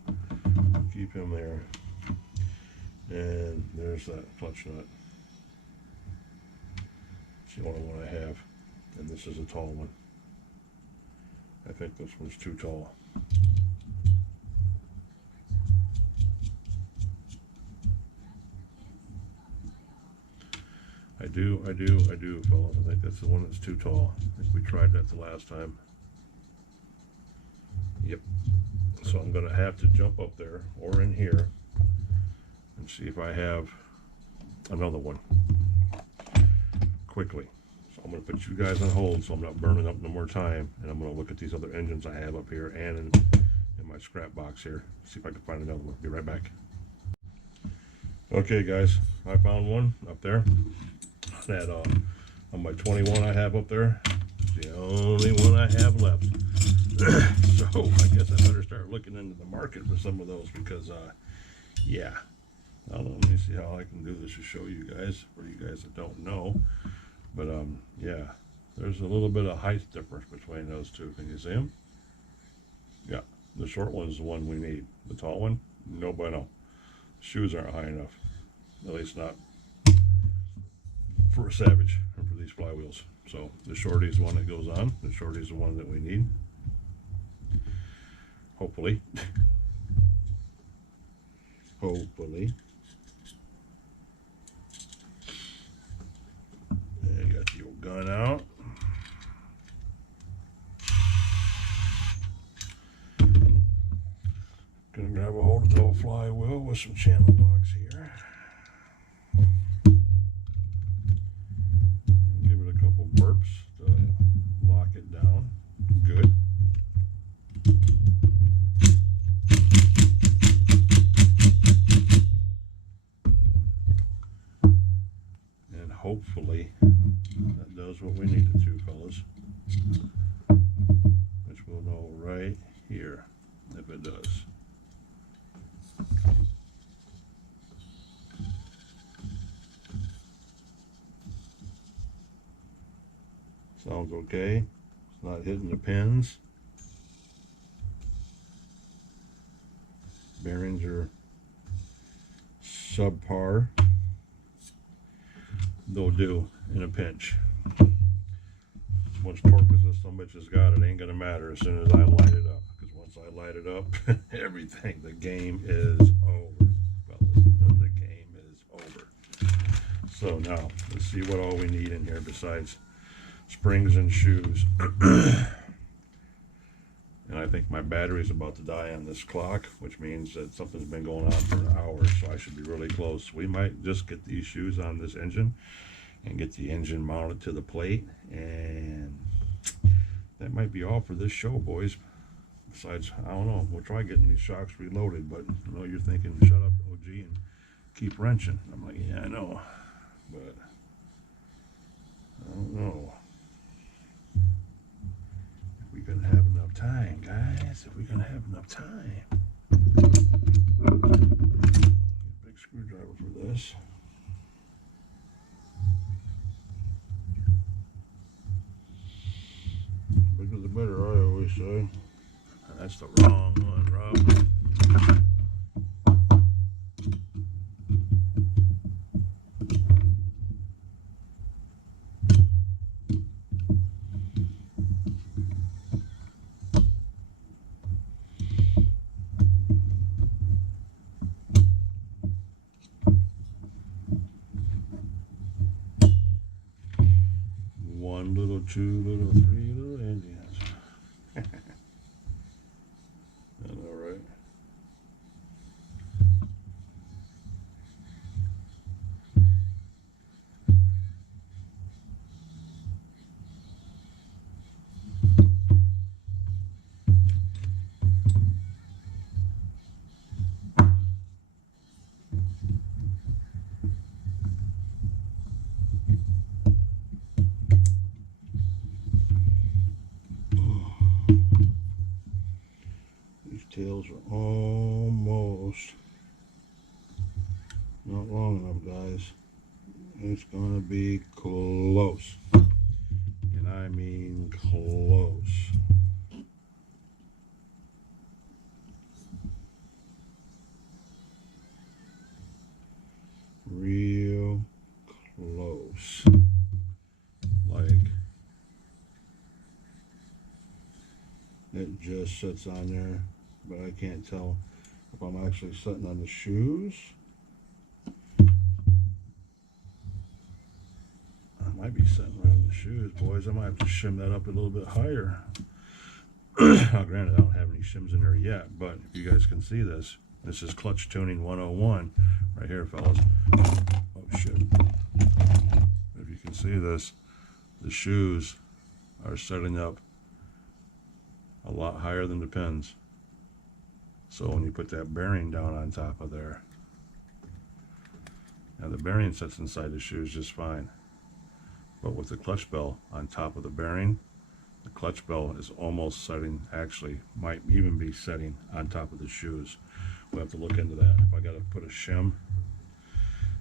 loose. So, keep him there. And there's that clutch nut. It's the only one I have. And this is a tall one. I think this one's too tall. I do, fellas. I think that's the one that's too tall. I think we tried that the last time. Yep. So I'm going to have to jump up there or in here and see if I have another one quickly. So I'm going to put you guys on hold so I'm not burning up no more time, and I'm going to look at these other engines I have up here and in my scrap box here. See if I can find another one. Be right back. Okay, guys, I found one up there. That on my 21 I have up there. It's the only one I have left. So I guess I better start looking into the market for some of those because yeah, I don't know. Let me see how I can do this to show you guys, for you guys that don't know. But yeah, there's a little bit of height difference between those two. Can you see them? Yeah, the short one is the one we need. The tall one, no bueno. Shoes aren't high enough, at least not for a Savage and for these flywheels. So the shorty is the one that goes on. The shorty is the one that we need. Hopefully. Hopefully. And got the old gun out. Gonna grab a hold of the old flywheel with some channel locks here. Give it a couple burps to lock it down. Good. And hopefully that does what we need it to, fellas. Which we'll know right here if it does. Sounds okay. It's not hitting the pins. Bearings are subpar. They'll do in a pinch. As much torque as this some bitch has got, it ain't gonna matter as soon as I light it up. Because once I light it up, everything, the game is over. Fellas, the game is over. So now, let's see what all we need in here besides springs and shoes. And I think my battery's about to die on this clock, which means that something's been going on for an hour, so I should be really close. We might just get these shoes on this engine and get the engine mounted to the plate, and that might be all for this show, boys. Besides, I don't know, we'll try getting these shocks reloaded, but I know you're thinking, shut up, OG, and keep wrenching. I'm like, yeah, I know, but I don't know. If we're gonna have enough time, guys, if we're gonna have enough time. Big screwdriver for this. Bigger the better, I always say. That's the wrong one, Rob. One little, two little, three little Indians. I know, right? These tails are almost not long enough, guys. It's gonna be close, and I mean close. Real close. Like it just sits on there, but I can't tell if I'm actually sitting on the shoes. I might be sitting right on the shoes, boys. I might have to shim that up a little bit higher. Now, granted, I don't have any shims in there yet, but if you guys can see this, this is clutch tuning 101 right here, fellas. Oh, shit. If you can see this, the shoes are setting up a lot higher than the pins. So when you put that bearing down on top of there, now the bearing sits inside the shoes just fine. But with the clutch bell on top of the bearing, the clutch bell is almost setting, actually might even be setting on top of the shoes. We'll have to look into that. If I got to put a shim,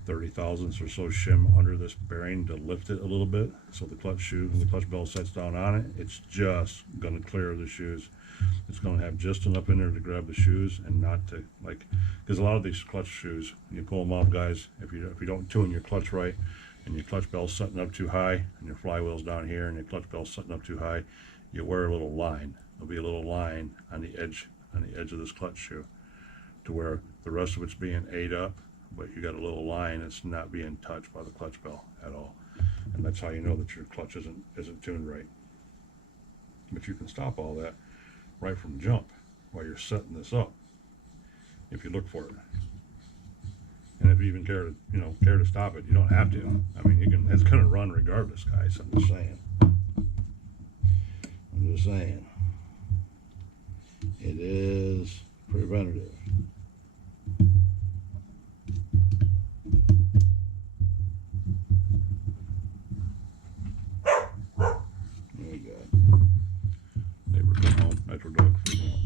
30 thousandths or so shim under this bearing to lift it a little bit, so the clutch shoe, when the clutch bell sets down on it, it's just going to clear the shoes. It's going to have just enough in there to grab the shoes and not to, like, because a lot of these clutch shoes, when you pull them off, guys, if you don't tune your clutch right, and your clutch bell's setting up too high, and your flywheel's down here, and your clutch bell's setting up too high, you wear a little line. There'll be a little line on the edge of this clutch shoe, to where the rest of it's being ate up, but you got a little line that's not being touched by the clutch bell at all, and that's how you know that your clutch isn't tuned right. But you can stop all that right from jump while you're setting this up, if you look for it. And if you even care to stop it, you don't have to. I mean, you can. It's gonna run regardless, guys. I'm just saying. It is preventative. There we go. Neighbor come home. Nitro dog freaking out.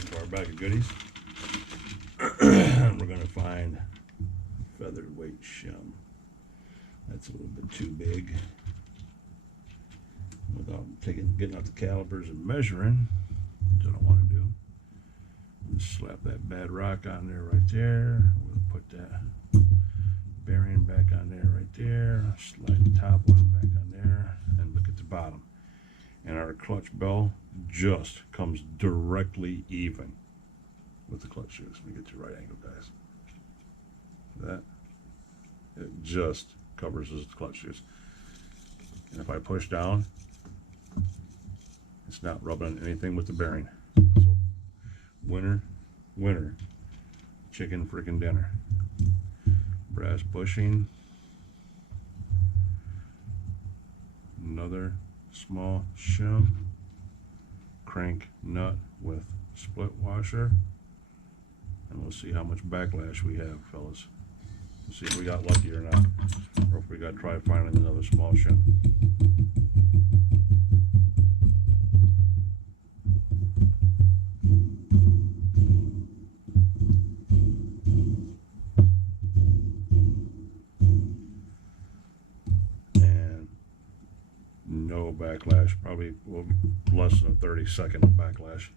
get into our bag of goodies. And we're gonna find featherweight shim. That's a little bit too big. Without getting out the calipers and measuring, which I don't want to do. Just slap that bad rock on there right there. We'll put that bearing back on there right there. Slide the top one back on there, and look at the bottom. And our clutch bell just comes directly even with the clutch shoes. Let me get to the right angle, guys. That it just covers the clutch shoes. And if I push down, it's not rubbing anything with the bearing. So, winner, chicken freaking dinner. Brass bushing. Another small shim. Crank nut with split washer. And we'll see how much backlash we have, fellas. We'll see if we got lucky or not. Or if we got to try finding another small shim. No backlash, probably less than a 30-second backlash.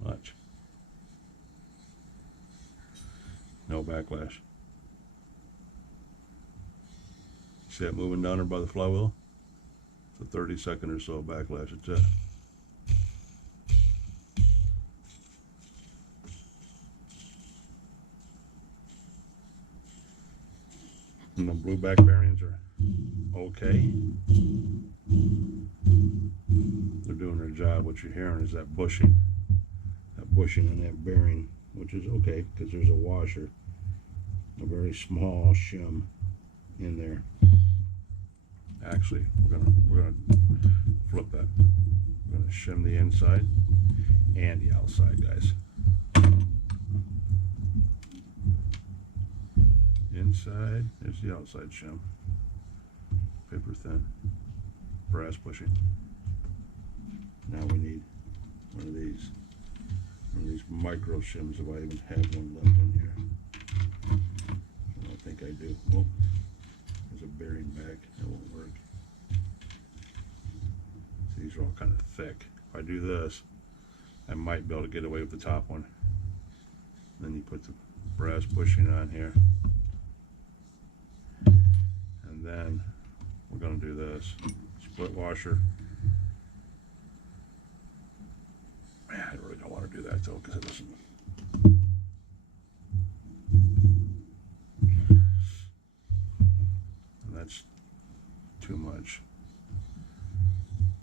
Watch. No backlash. See that moving down there by the flywheel? It's a 30-second or so backlash. It's it. And the blue back bearings are okay. They're doing their job. What you're hearing is that bushing in that bearing, which is okay because there's a washer, a very small shim in there. Actually, we're gonna flip that. We're gonna shim the inside and the outside, guys. Inside, there's the outside shim. Paper thin, brass bushing. Now we need one of these micro shims, if I even have one left in here. I don't think I do. Oh, there's a bearing back, that won't work. These are all kind of thick. If I do this, I might be able to get away with the top one. Then you put the brass bushing on here. And then we're going to do this split washer. Man, I really don't want to do that though, because it doesn't. And that's too much.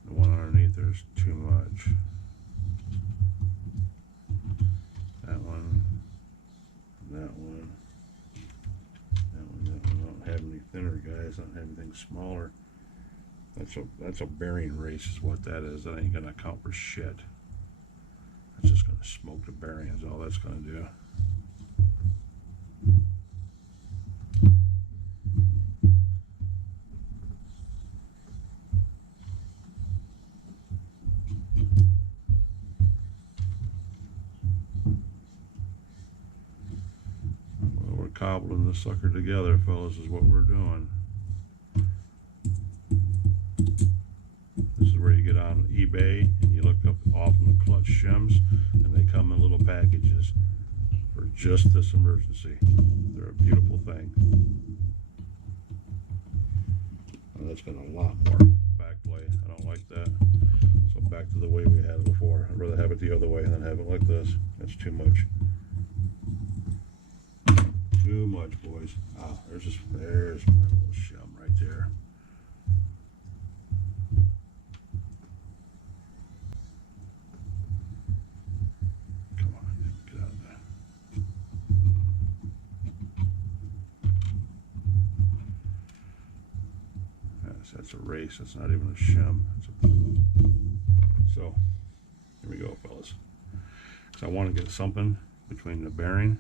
The one underneath there is too much. That one, that one. I don't have any thinner, guys. I don't have anything smaller. That's a bearing race is what that is. That ain't gonna count for shit. That's just gonna smoke the bearing is all that's gonna do. Well, we're cobbling this sucker together, fellas, is what we're doing. This is where you get on eBay and you look up often the clutch shims, and they come in little packages for just this emergency. They're a beautiful thing. Well, that's got a lot more back play. I don't like that. So back to the way we had it before. I'd rather have it the other way than have it like this. That's too much. Too much, boys. Ah, there's my little shim right there. That's a race. That's not even a shim. So here we go, fellas. So I want to get something between the bearing,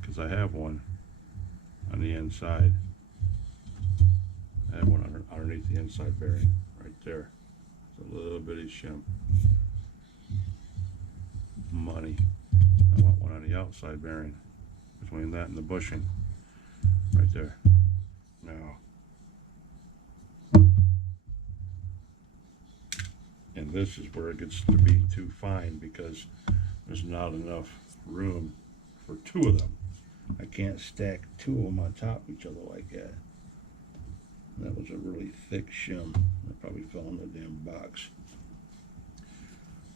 because I have one on the inside. I have one underneath the inside bearing right there. It's a little bitty shim. Money. I want one on the outside bearing, between that and the bushing, right there. Now, and this is where it gets to be too fine because there's not enough room for two of them. I can't stack two of them on top of each other like that. That was a really thick shim. That probably fell in the damn box.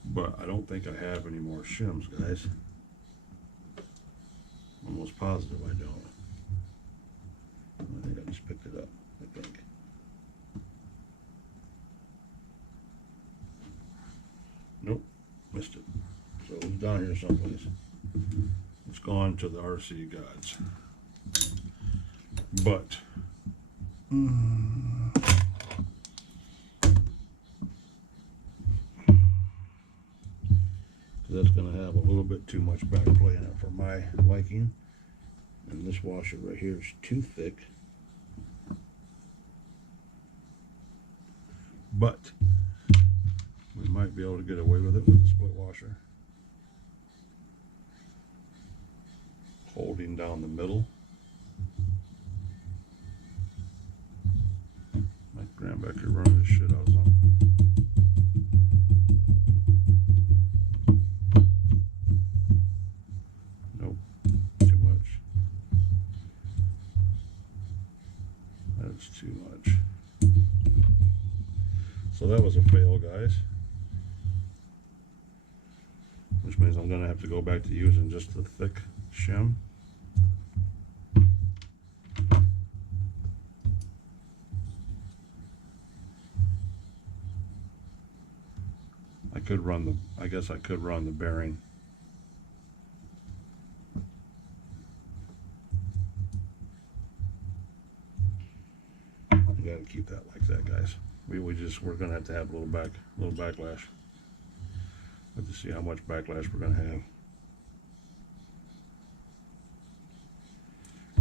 But I don't think I have any more shims, guys. Almost positive I don't. I think I just picked it up, I think. Nope, missed it. So it was down here someplace. It's gone to the RC gods. But that's going to have a little bit too much back play in it for my liking. And this washer right here is too thick. But we might be able to get away with it with the split washer. Holding down the middle. Mike Graham back here running his shit out of something. Nope, too much. That's too much. So that was a fail, guys. Which means I'm going to have to go back to using just the thick shim. I guess I could run the bearing. You gotta keep that like that, guys. We're gonna have to have a little backlash. Let's see how much backlash we're gonna have.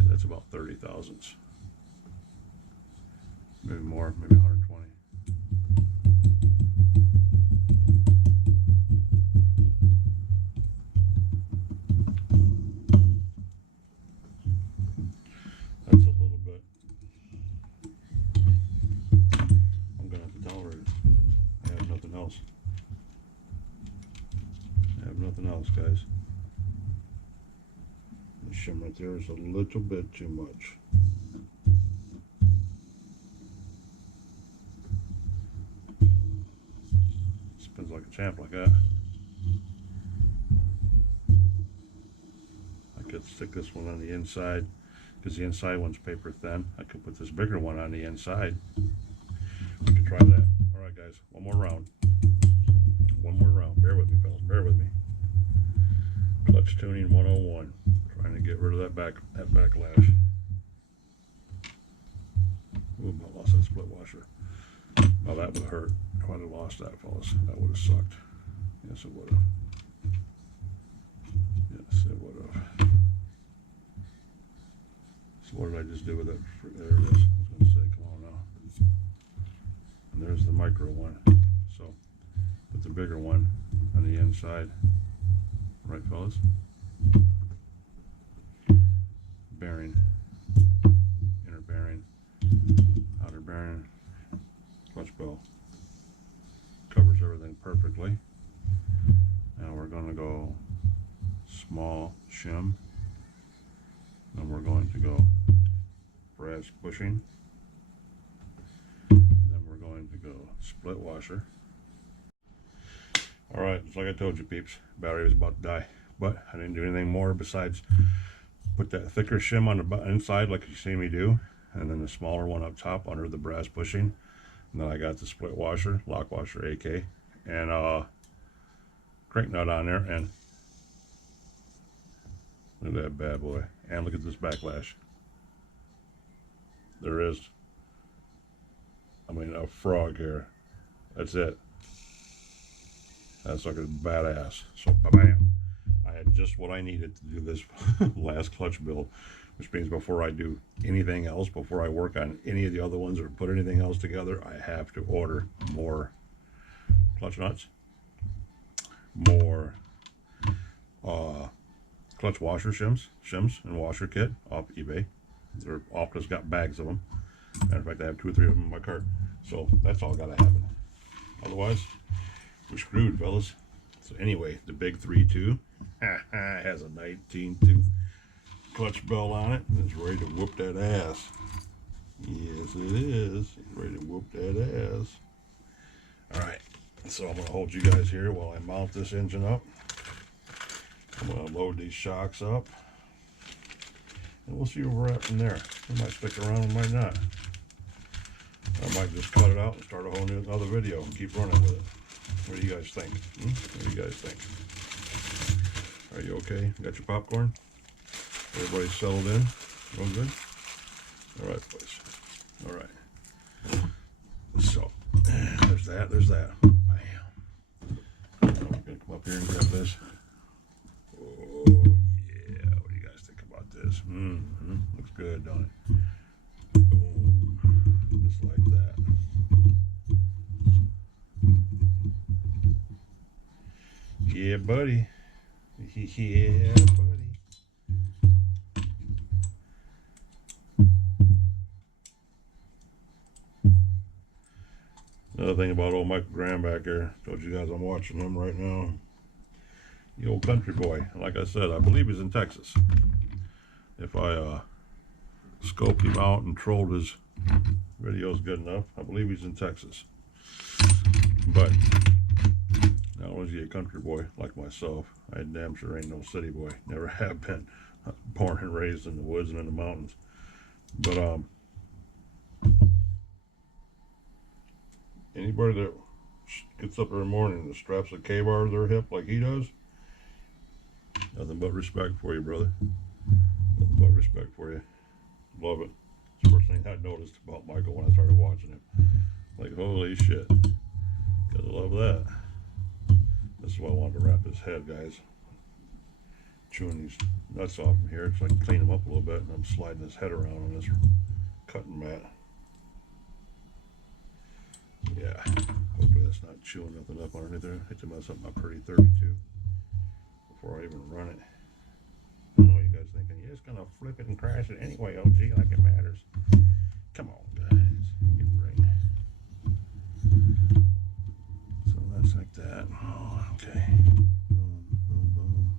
That's about 30 thousandths. Maybe more, maybe 120. That's a little bit. I'm gonna have to tolerate it. I have nothing else. Guys. The shim right there is a little bit too much. Spins like a champ like that. I could stick this one on the inside because the inside one's paper thin. I could put this bigger one on the inside. We could try that. All right, guys, one more round. Bear with me, fellas. Bear with me. Clutch tuning 101. Trying to get rid of that backlash. Ooh, I lost that split washer. Oh, that would hurt. If I'd have lost that, fellas, that would have sucked. Yes, it would have. Yes, it would have. So what did I just do with it? There it is. I was going to say, come on now. And there's the micro one. So put the bigger one on the inside. Right, fellas? Bearing. Inner bearing. Outer bearing. Clutch bell. Covers everything perfectly. Now we're going to go small shim. Then we're going to go brass bushing. And then we're going to go split washer. Alright, it's like I told you, peeps. Battery was about to die. But I didn't do anything more besides put that thicker shim on the inside like you see me do. And then the smaller one up top under the brass bushing. And then I got the split washer, lock washer AK, and crank nut on there. And look at that bad boy. And look at this backlash. There is, a frog here. That's it. That's like a badass. So, bam. I had just what I needed to do this last clutch build, which means before I do anything else, before I work on any of the other ones or put anything else together, I have to order more clutch nuts, more clutch washer shims and washer kit off eBay. They're Opta's got bags of them. Matter of fact, I have 2 or 3 of them in my cart. So that's all gotta happen. Otherwise, we're screwed, fellas. So anyway, the big 3.2 has a 19-tooth clutch bell on it, and it's ready to whoop that ass. Yes, it is. It's ready to whoop that ass. All right, so I'm gonna hold you guys here while I mount this engine up. I'm gonna load these shocks up, and we'll see where we're at from there. We might stick around, we might not. I might just cut it out and start a whole new other video and keep running with it. What do you guys think? What do you guys think? Are you okay? Got your popcorn? Everybody settled in? Real good? All right, boys. All right. So, there's that. There's that. Bam. I'm going to come up here and grab this. Oh, yeah. What do you guys think about this? Looks good, don't it? Boom. Just like that. Yeah, buddy. Yeah, buddy. Another thing about old Michael Graham back there, told you guys I'm watching him right now. The old country boy. Like I said, I believe he's in Texas. If I scoped him out and trolled his videos good enough, I believe he's in Texas. But not only is he a country boy like myself, I damn sure ain't no city boy. Never have been. Born and raised in the woods and in the mountains. But anybody that gets up every morning and straps a K-bar to their hip like he does, nothing but respect for you, brother. Nothing but respect for you. Love it. It's the first thing I noticed about Michael when I started watching him. Like, holy shit. Gotta love that. This is why I wanted to wrap his head, guys. Chewing these nuts off from here so I can clean him up a little bit, and I'm sliding his head around on this cutting mat. Yeah, hopefully that's not chewing nothing up underneath there. I hate to mess up my pretty 32 before I even run it. I know you guys thinking, you're just gonna flip it and crash it anyway, OG, like it matters. Come on, guys, give me a break. So that's like that. Oh, okay. Boom, boom, boom.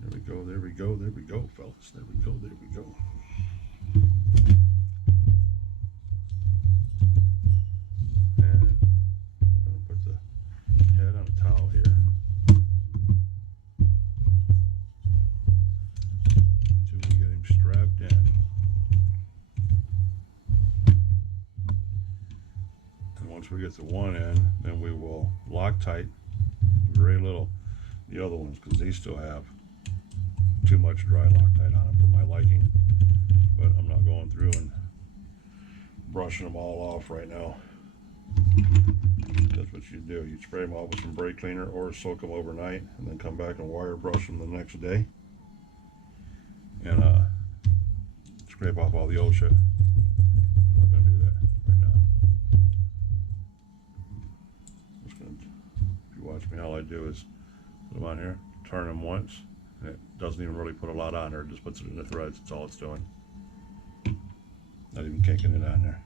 There we go, there we go, there we go, fellas. There we go, there we go. And I'm gonna put the head on a towel here until we get him strapped in. And once we get to one end, then we will Loctite very little the other ones, because these still have too much dry Loctite on them for my liking. But I'm not going through and brushing them all off right now. That's what you do. You spray them off with some brake cleaner or soak them overnight and then come back and wire brush them the next day. And scrape off all the old shit. I'm not going to do that right now. Just gonna, if you watch me, all I do is put them on here, turn them once, and it doesn't even really put a lot on there. It just puts it in the threads. That's all it's doing. Not even caking it on there.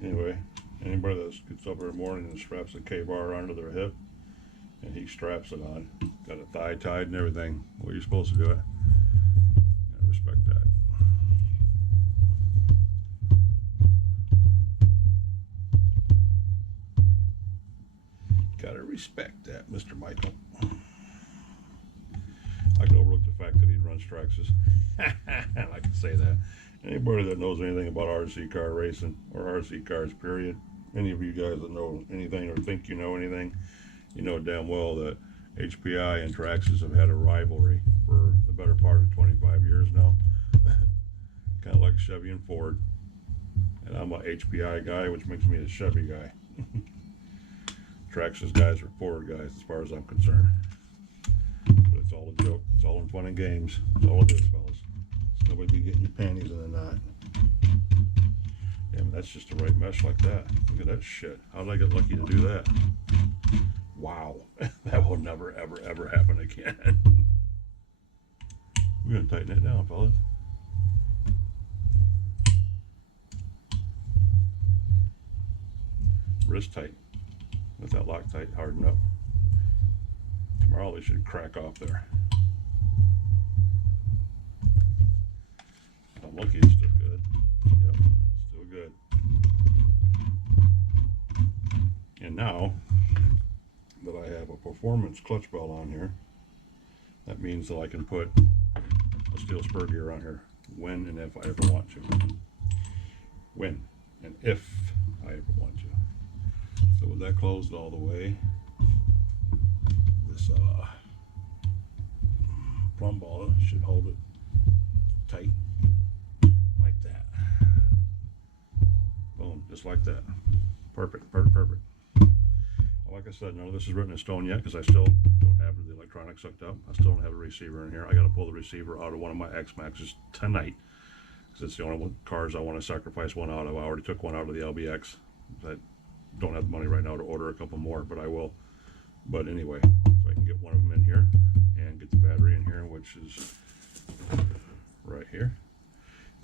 Anyway, anybody that gets up every morning and straps a K-bar onto their hip, and he straps it on, got a thigh tied and everything, well, you're supposed to do it. I respect that. Gotta respect that, Mr. Michael. I can overlook the fact that he runs Traxxas. I can say that. Anybody that knows anything about RC car racing or RC cars, period, any of you guys that know anything or think you know anything, you know damn well that HPI and Traxxas have had a rivalry for the better part of 25 years now. Kind of like Chevy and Ford. And I'm a HPI guy, which makes me a Chevy guy. Traxxas guys are Ford guys as far as I'm concerned. But it's all a joke. It's all in fun and games. That's all it is, fellas. Nobody be getting your panties in a knot. Damn, that's just the right mesh like that. Look at that shit. How did I get lucky to do that? Wow. That will never, ever, ever happen again. We're gonna tighten it down, fellas. Wrist tight. Let that Loctite harden up. Tomorrow they should crack off there. I'm lucky it's still good. Yep, still good. And now that I have a performance clutch belt on here, that means that I can put a steel spur gear on here when and if I ever want to. When and if I ever want to. So with that closed all the way, this plumb ball should hold it tight like that. Boom, just like that. Perfect, perfect, perfect. Like I said, none of this is written in stone yet because I still don't have the electronics hooked up. I still don't have a receiver in here. I got to pull the receiver out of one of my X-Maxes tonight because it's the only one cars I want to sacrifice one out of. I already took one out of the LBX. I don't have the money right now to order a couple more, but I will. But anyway, so I can get one of them in here and get the battery in here, which is right here,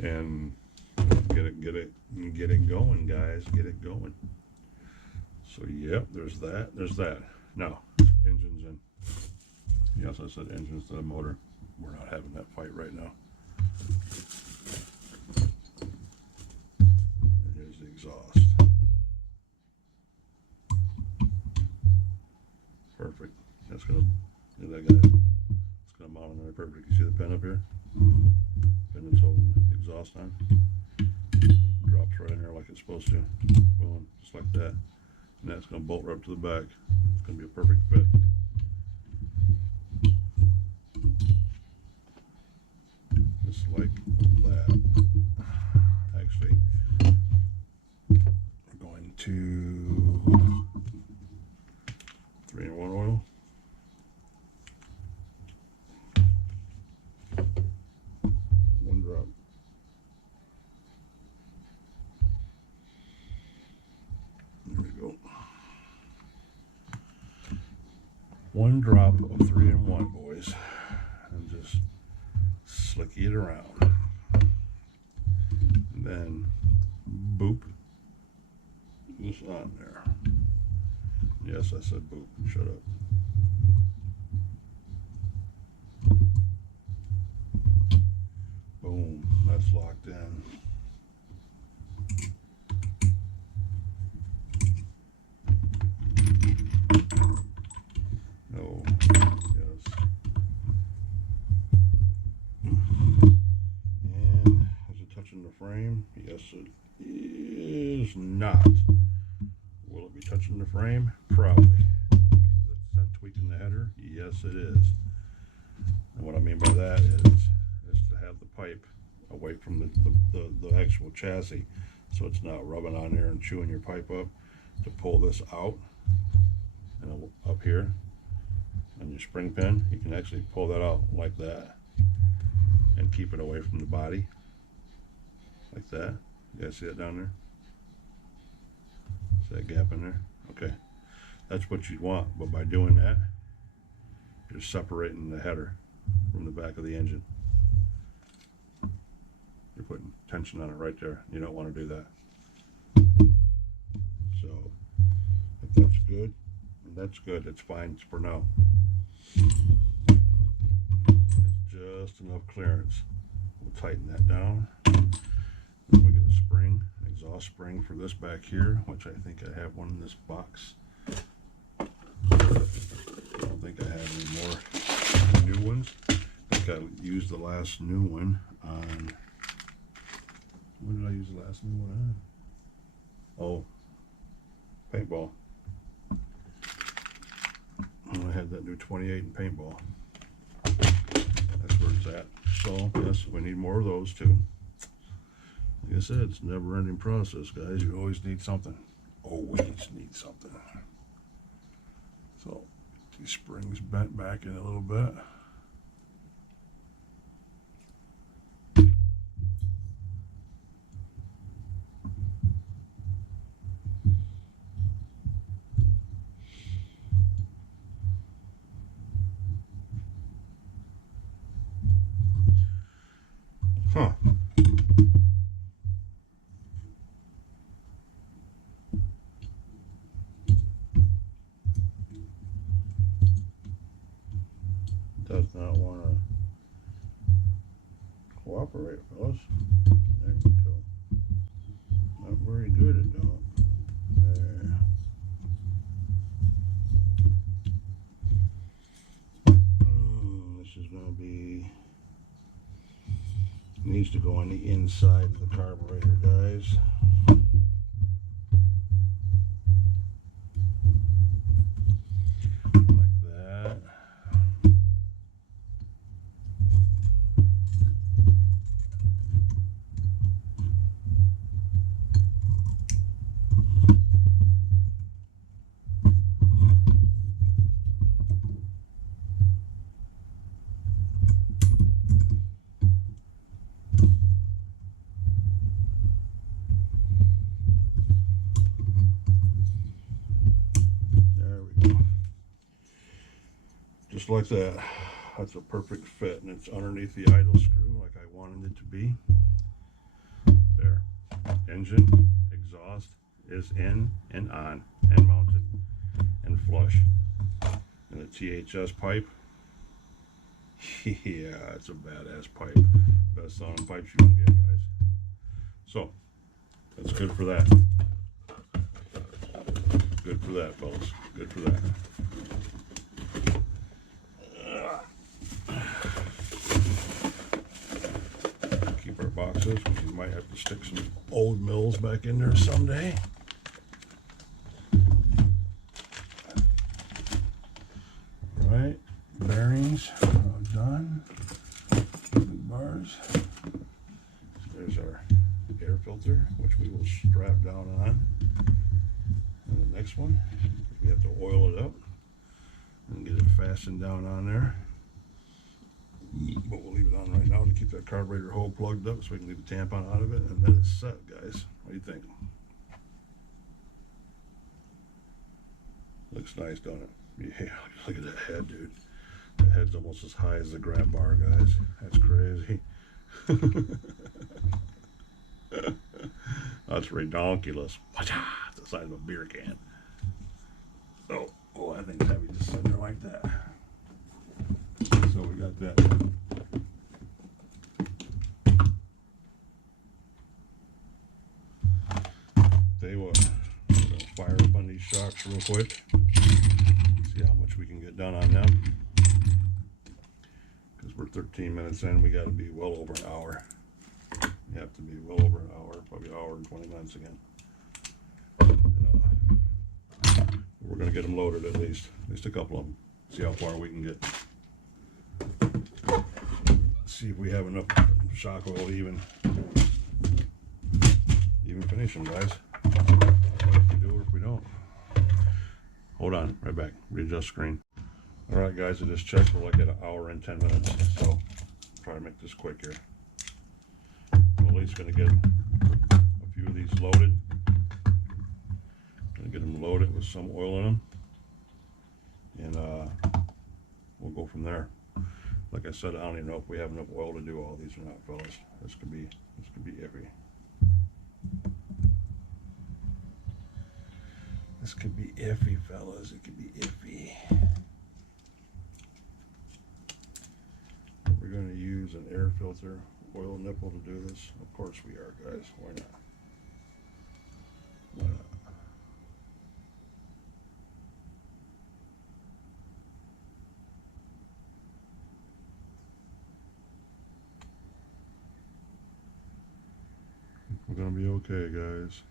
and get it going, guys. Get it going. So yep, there's that. Now, engines in. Yes, I said engines to the motor. We're not having that fight right now. And here's the exhaust. Perfect. That's gonna, look at that guy. It's gonna mount on there perfect. You see the pin up here? Pin that's holding the exhaust on. Drops right in there like it's supposed to. Boom, just like that. And that's going to bolt right up to the back. It's going to be a perfect fit. Just like that. Actually, we're going to 3-in-1 oil. One drop. There we go. One drop of 3-in-1, boys, and just slicky it around. And then boop this on there. Yes, I said boop. Shut up. Boom. That's locked in. Oh, yes. And is it touching the frame? Yes, it is not. Will it be touching the frame? Probably. Is that tweaking the header? Yes, it is. And what I mean by that is to have the pipe away from the actual chassis, so it's not rubbing on there and chewing your pipe up. To pull this out and up here on your spring pin, you can actually pull that out like that and keep it away from the body like that. You guys see that down there? See that gap in there? Okay, that's what you want, but by doing that, you're separating the header from the back of the engine. You're putting tension on it right there. You don't want to do that. So if that's good, that's good. It's fine for now. It's just enough clearance. We'll tighten that down. Then we get a spring, exhaust spring for this back here, which I think I have one in this box. I don't think I have any more new ones. I think I used the last new one on. When did I use the last new one on? Oh, paintball. I had that new 28 in paintball. That's where it's at. So, yes, we need more of those too. Like I said, it's a never-ending process, guys. You always need something. Always need something. So, these springs bent back in a little bit. Huh. Does not want to cooperate, fellas. There we go. Not very good at that. There. This is going to be, needs to go on the inside of the carburetor, guys. Like that. Just like that. That's a perfect fit, and it's underneath the idle screw like I wanted it to be. There. Engine, exhaust is in and on and mounted and flush. And the THS pipe, yeah, it's a badass pipe. Best sounding pipes you can get, guys. So, that's good for that. Good for that, fellas. Good for that. Keep our boxes. We might have to stick some old mills back in there someday. Right, bearings all done. Bars. There's our air filter, which we will strap down on. And the next one, we have to oil it up and get it fastened down on there. But we'll leave it on right now to keep that carburetor hole plugged up so we can leave the tampon out of it, and then it's set, guys. What do you think? Looks nice, don't it? Yeah, look at that head, dude. That head's almost as high as the grab bar, guys. That's crazy. That's redonkulous. The size of a beer can. Oh, I think it's heavy just sitting there like that. So we got that. Tell you what, we're gonna fire up on these shocks real quick. See how much we can get done on them. Because we're 13 minutes in, we got to be well over an hour. You have to be well over an hour, probably an hour and 20 minutes again. And, we're gonna get them loaded at least a couple of them. See how far we can get. See if we have enough shock oil to even finish them, guys. If we do or if we don't. Hold on, right back. Readjust screen. All right, guys, I just checked. We're like at an hour and 10 minutes, so try to make this quick here. I'm at least gonna get a few of these loaded. Gonna get them loaded with some oil in them, and we'll go from there. Like I said, I don't even know if we have enough oil to do all these or not, fellas. This could be iffy. This could be iffy, fellas. It could be iffy. We're going to use an air filter oil nipple to do this. Of course we are, guys. Why not? Why not? We're going to be okay, guys.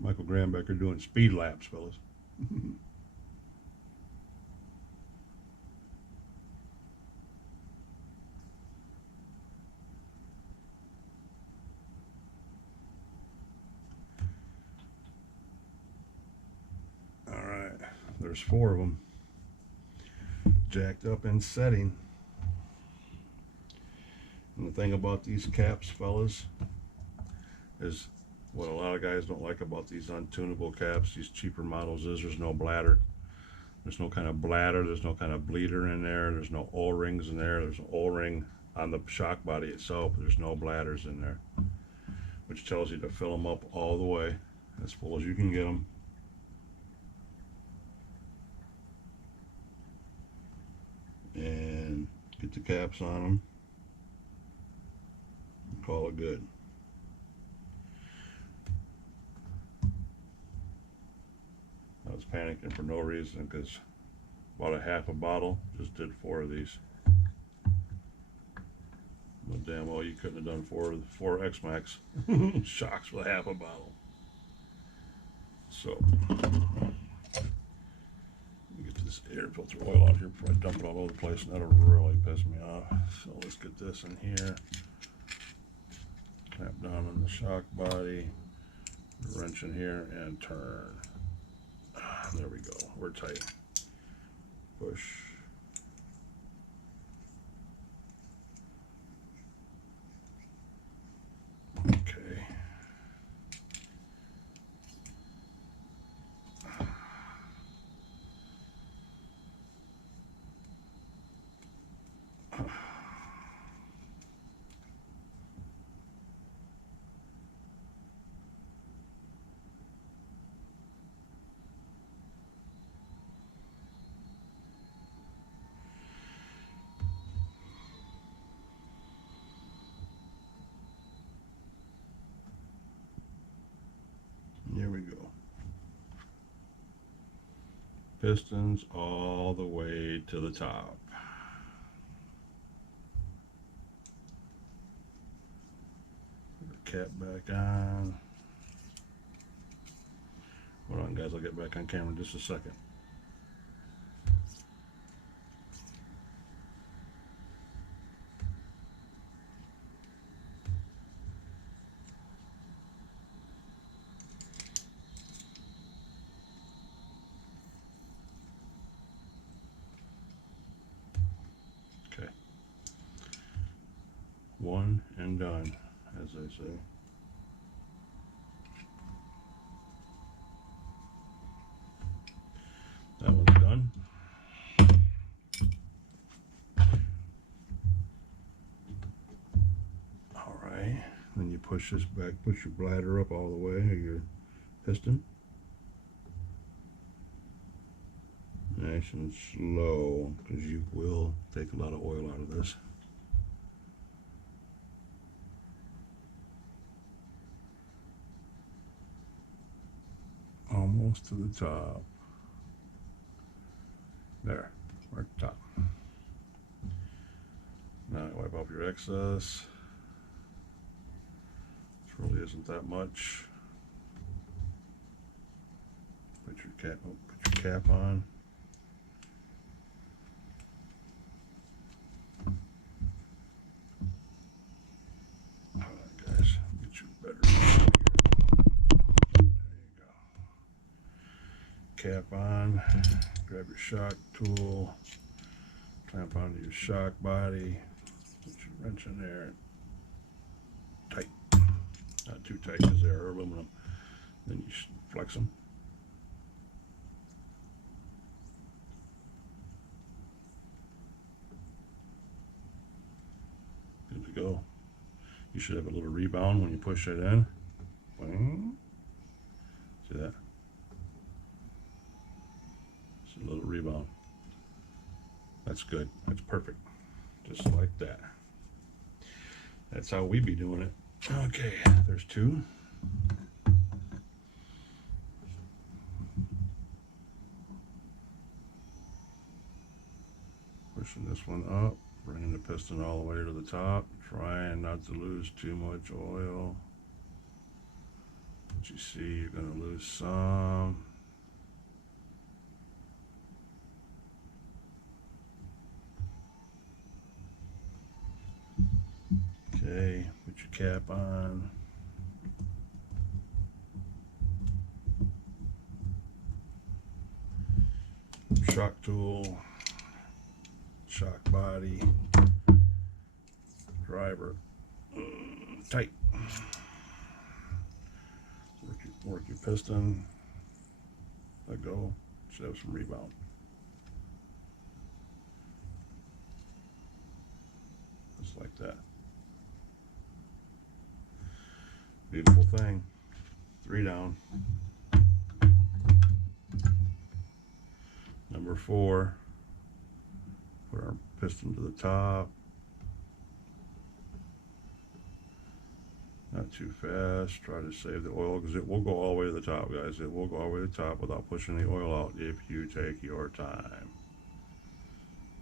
Michael Grambecker doing speed laps, fellas. All right, there's 4 of them jacked up and setting. And the thing about these caps, fellas, is what a lot of guys don't like about these untunable caps, these cheaper models, is there's no bladder. There's no kind of bladder, there's no kind of bleeder in there, there's no O-rings in there, there's an O-ring on the shock body itself, but there's no bladders in there, which tells you to fill them up all the way, as full as you can get them. And get the caps on them. Call it good. I was panicking for no reason because about a half a bottle, just did 4 of these. But damn well you couldn't have done four X-Max shocks with half a bottle. So get this air filter oil out here before I dump it all over the place, and that'll really piss me off. So let's get this in here. Clamp down on the shock body, wrench in here, and turn. There we go. We're tight. Push. Okay. Here we go. Pistons all the way to the top. Put the cap back on. Hold on, guys, I'll get back on camera in just a second. Okay. One and done, as they say. That one's done. All right. Then you push this back, push your bladder up all the way, or your piston. Nice and slow, because you will take a lot of oil out of this. Almost to the top. There, we're at the top. Now wipe off your excess. This really isn't that much. Put your cap on. Cap on, grab your shock tool, clamp onto your shock body, put your wrench in there, tight, not too tight because they're aluminum, then you flex them. Good to go. You should have a little rebound when you push it in. See that? A little rebound. That's good. That's perfect. Just like that. That's how we be doing it. Okay, there's 2. Pushing this one up, bringing the piston all the way to the top, trying not to lose too much oil. But you see, you're going to lose some. Okay, put your cap on. Shock tool, shock body, driver tight. Work your piston. Let go. Should have some rebound. Just like that. Beautiful thing. 3 down. Number 4. Put our piston to the top. Not too fast. Try to save the oil because it will go all the way to the top, guys. It will go all the way to the top without pushing the oil out if you take your time.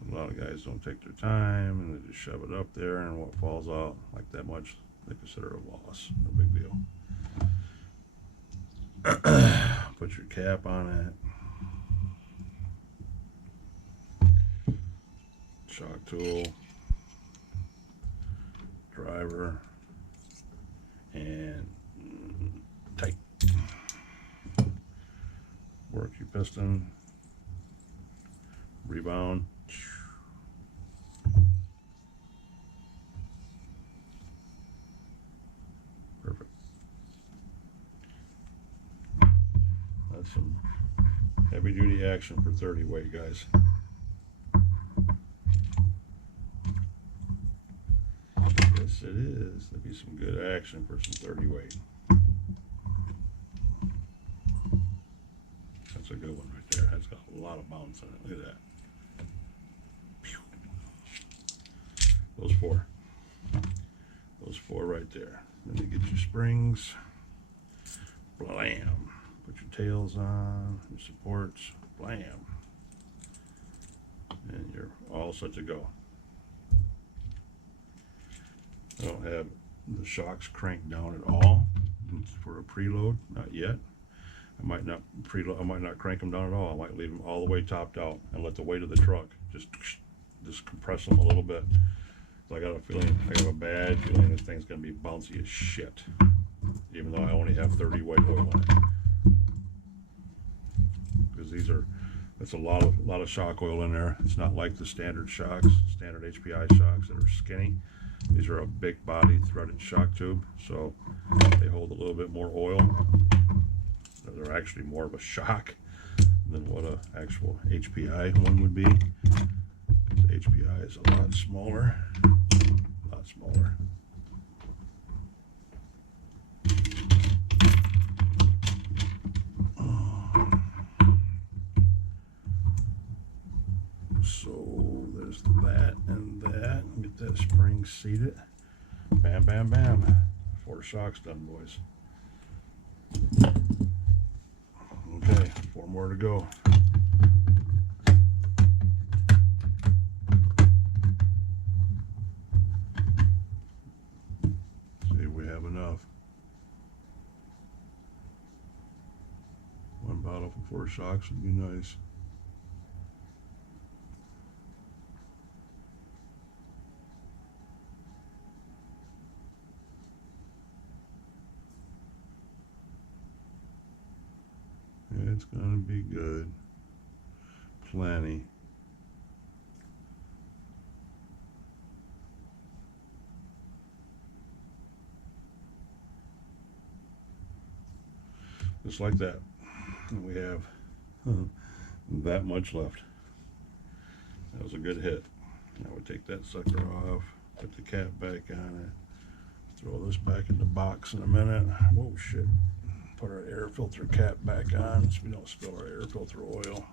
A lot of guys don't take their time and they just shove it up there, and what falls out like that much they consider a loss. No big deal. Put your cap on it. Shock tool. Driver. And tight. Work your piston. Rebound. Perfect. That's some heavy duty action for 30 weight, guys. Yes, it is. That'd be some good action for some 30 weight. That's a good one right there. That's got a lot of bounce in it. Look at that. Pew. Those 4. Those 4 right there. Then you get your springs. Blam. Put your tails on. Your supports. Blam. And you're all set to go. I don't have the shocks cranked down at all for a preload, not yet. I might not crank them down at all. I might leave them all the way topped out and let the weight of the truck just compress them a little bit. So I got a bad feeling this thing's gonna be bouncy as shit, even though I only have 30 weight oil in it. Because that's a lot of shock oil in there. It's not like the standard shocks, standard HPI shocks that are skinny. These are a big body threaded shock tube, so they hold a little bit more oil. They're actually more of a shock than what a actual HPI one would be. The HPI is a lot smaller, So there's that and that. Get that spring seated. Bam, bam, bam. 4 shocks done, boys. Okay, 4 more to go. See if we have enough. 1 bottle for 4 shocks would be nice. It's gonna be good. Plenty. Just like that. And we have that much left. That was a good hit. Now we take that sucker off, put the cap back on it, throw this back in the box in a minute. Whoa, shit. Put our air filter cap back on so we don't spill our air filter oil.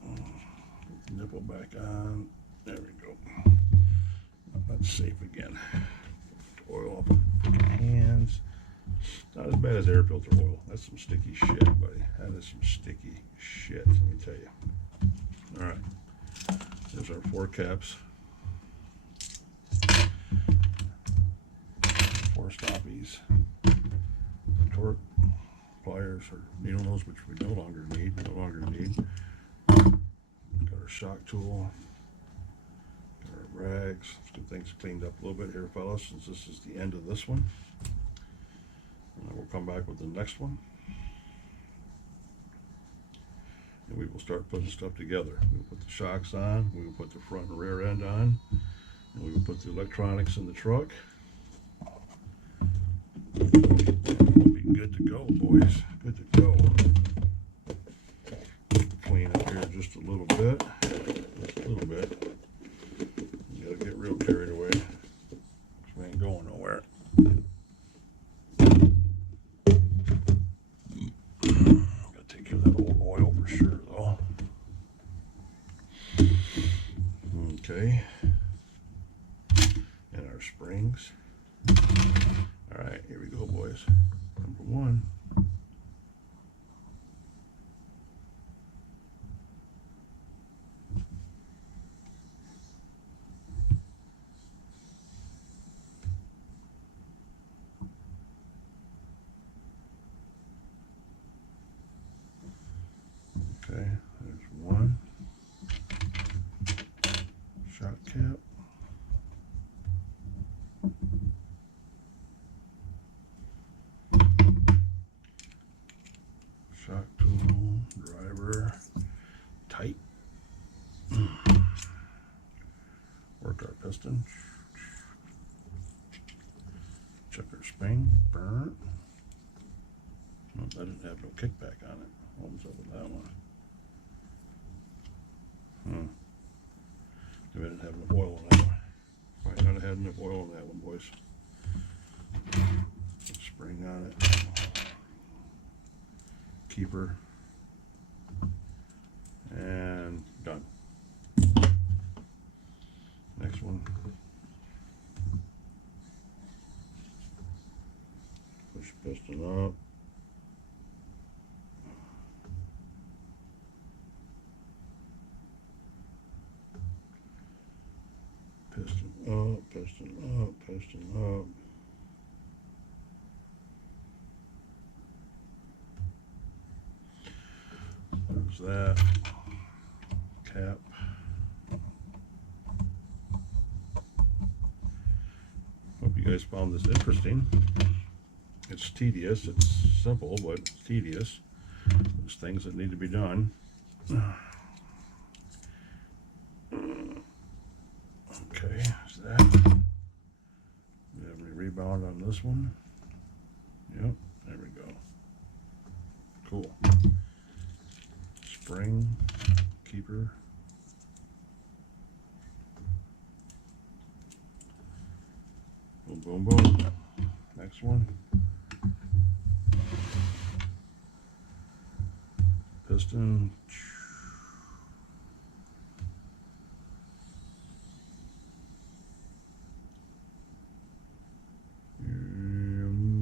Put the nipple back on. There we go. That's safe again. Put the oil up in your hands. Not as bad as air filter oil. That's some sticky shit, buddy. That is some sticky shit, let me tell you. All right. There's our 4 caps. 4 stoppies, torque, pliers, or needle nose, which we no longer need. Got our shock tool, got our rags. Let's get things cleaned up a little bit here, fellas, since this is the end of this one. And then we'll come back with the next one. and we will start putting stuff together. We'll put the shocks on, we will put the front and rear end on, and we will put the electronics in the truck. And we'll be good to go, boys. Good to go. Clean up here just a little bit. Just a little bit. You gotta get real carried away. We ain't going nowhere. Gotta take care of that old oil for sure, though. Okay. And our springs. All right, here we go, boys. Number one. Okay, there's one. Shock cap. Shock tool, driver, tight. Work our piston. Check our spring, burnt. Oh, that didn't have no kickback on it. What was up with that one? Maybe I didn't have enough oil on that one. Might not have had enough oil on that one, boys. Spring on it. Keeper. And done. Next one. Push piston up. Piston up, piston up, piston up. There's that. Cap. Hope you guys found this interesting. It's tedious, it's simple, but it's tedious. There's things that need to be done. Okay, is that? Do we have any rebound on this one? Yep, there we go. Cool. Spring, keeper. Boom, boom, boom. Next one. Piston.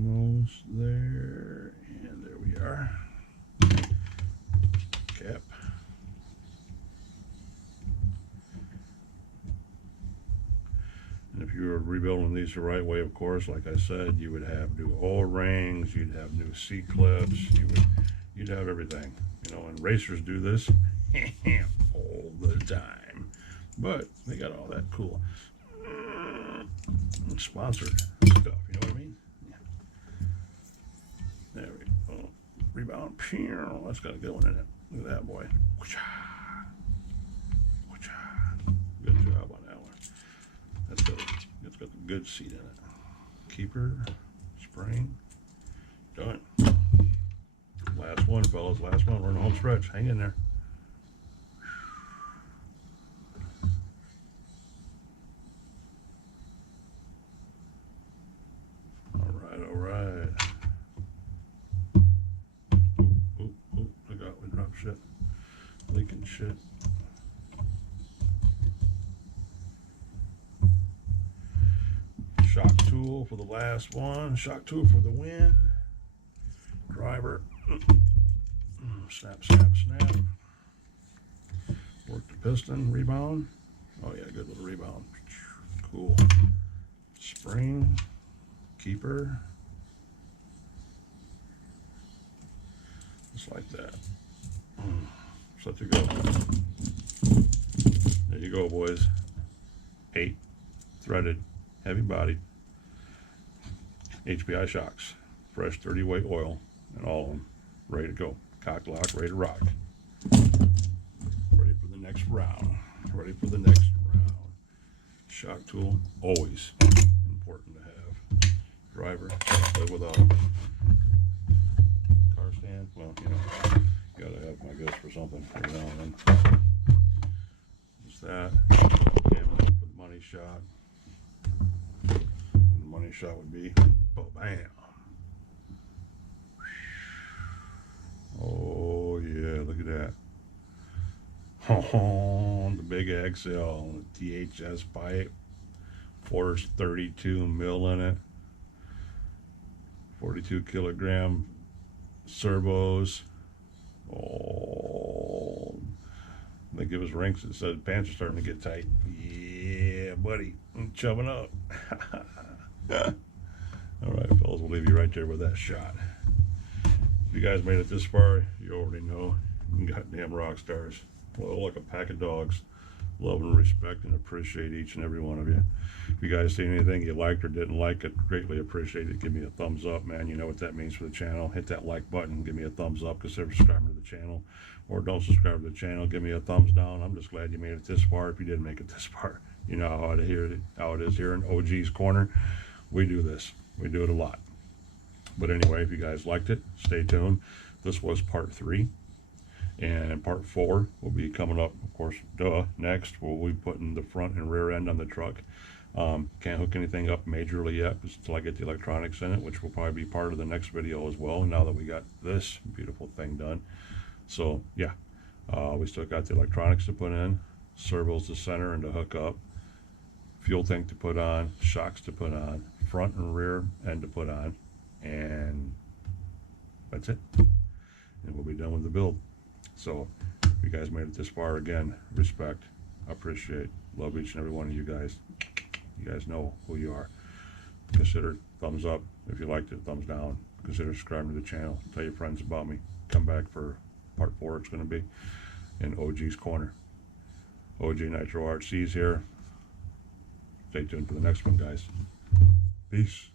Almost there, and there we are. Cap. And if you were rebuilding these the right way, of course, like I said, you would have new O-rings, you'd have new C-clips, you'd have everything. You know, and racers do this all the time. But they got all that cool sponsored stuff, you know what I mean? Yeah. There we go. Rebound. That's got a good one in it. Look at that, boy. Good job on that one. It's got a good seat in it. Keeper, spring, done. Last one, fellas. Last one. We're in the home stretch. Hang in there. All right. Oop, look out, we dropped shit. Leaking shit. Shock tool for the last one. Shock tool for the win. Driver. Snap, snap, snap. Work the piston. Rebound. Oh yeah, good little rebound. Cool. Spring. Keeper. Just like that. Set to go. There you go, boys. 8 threaded, heavy bodied HPI shocks. Fresh 30 weight oil and all of them ready to go. Cock lock, ready to rock. next round. Ready for the next round. Shock tool, always important to have. Driver, live without. Car stand, well, you know, you gotta have, I guess, for something every now and then. Just that. Camera for the money shot. And the money shot would be, oh, bam. Oh yeah, look at that. Oh, the big XL, THS pipe. Force 32 mil in it. 42 kilogram servos. Oh, they give us ranks that said pants are starting to get tight. Yeah, buddy, I'm chubbing up. All right, fellas, we'll leave you right there with that shot. If you guys made it this far, you already know. You goddamn rock stars. Well, like a pack of dogs. Love and respect and appreciate each and every one of you. If you guys see anything you liked or didn't like it, greatly appreciate it. Give me a thumbs up, man. You know what that means for the channel. Hit that like button. Give me a thumbs up. Consider subscribing to the channel. Or don't subscribe to the channel. Give me a thumbs down. I'm just glad you made it this far. If you didn't make it this far, you know how it is here in OG's Corner. We do this. We do it a lot. But anyway, if you guys liked it, stay tuned. This was part 3. And part 4 will be coming up, of course, next. We'll be putting the front and rear end on the truck. Can't hook anything up majorly yet until I get the electronics in it, which will probably be part of the next video as well, now that we got this beautiful thing done. So, yeah, we still got the electronics to put in, servos to center and to hook up, fuel tank to put on, shocks to put on, front and rear end to put on, and that's it. And we'll be done with the build. So, if you guys made it this far, again, respect, appreciate, love each and every one of you guys. You guys know who you are. Consider thumbs up if you liked it, thumbs down. Consider subscribing to the channel. Tell your friends about me. Come back for part 4, it's going to be in OG's Corner. OG Nitro RC's here. Stay tuned for the next one, guys. Peace.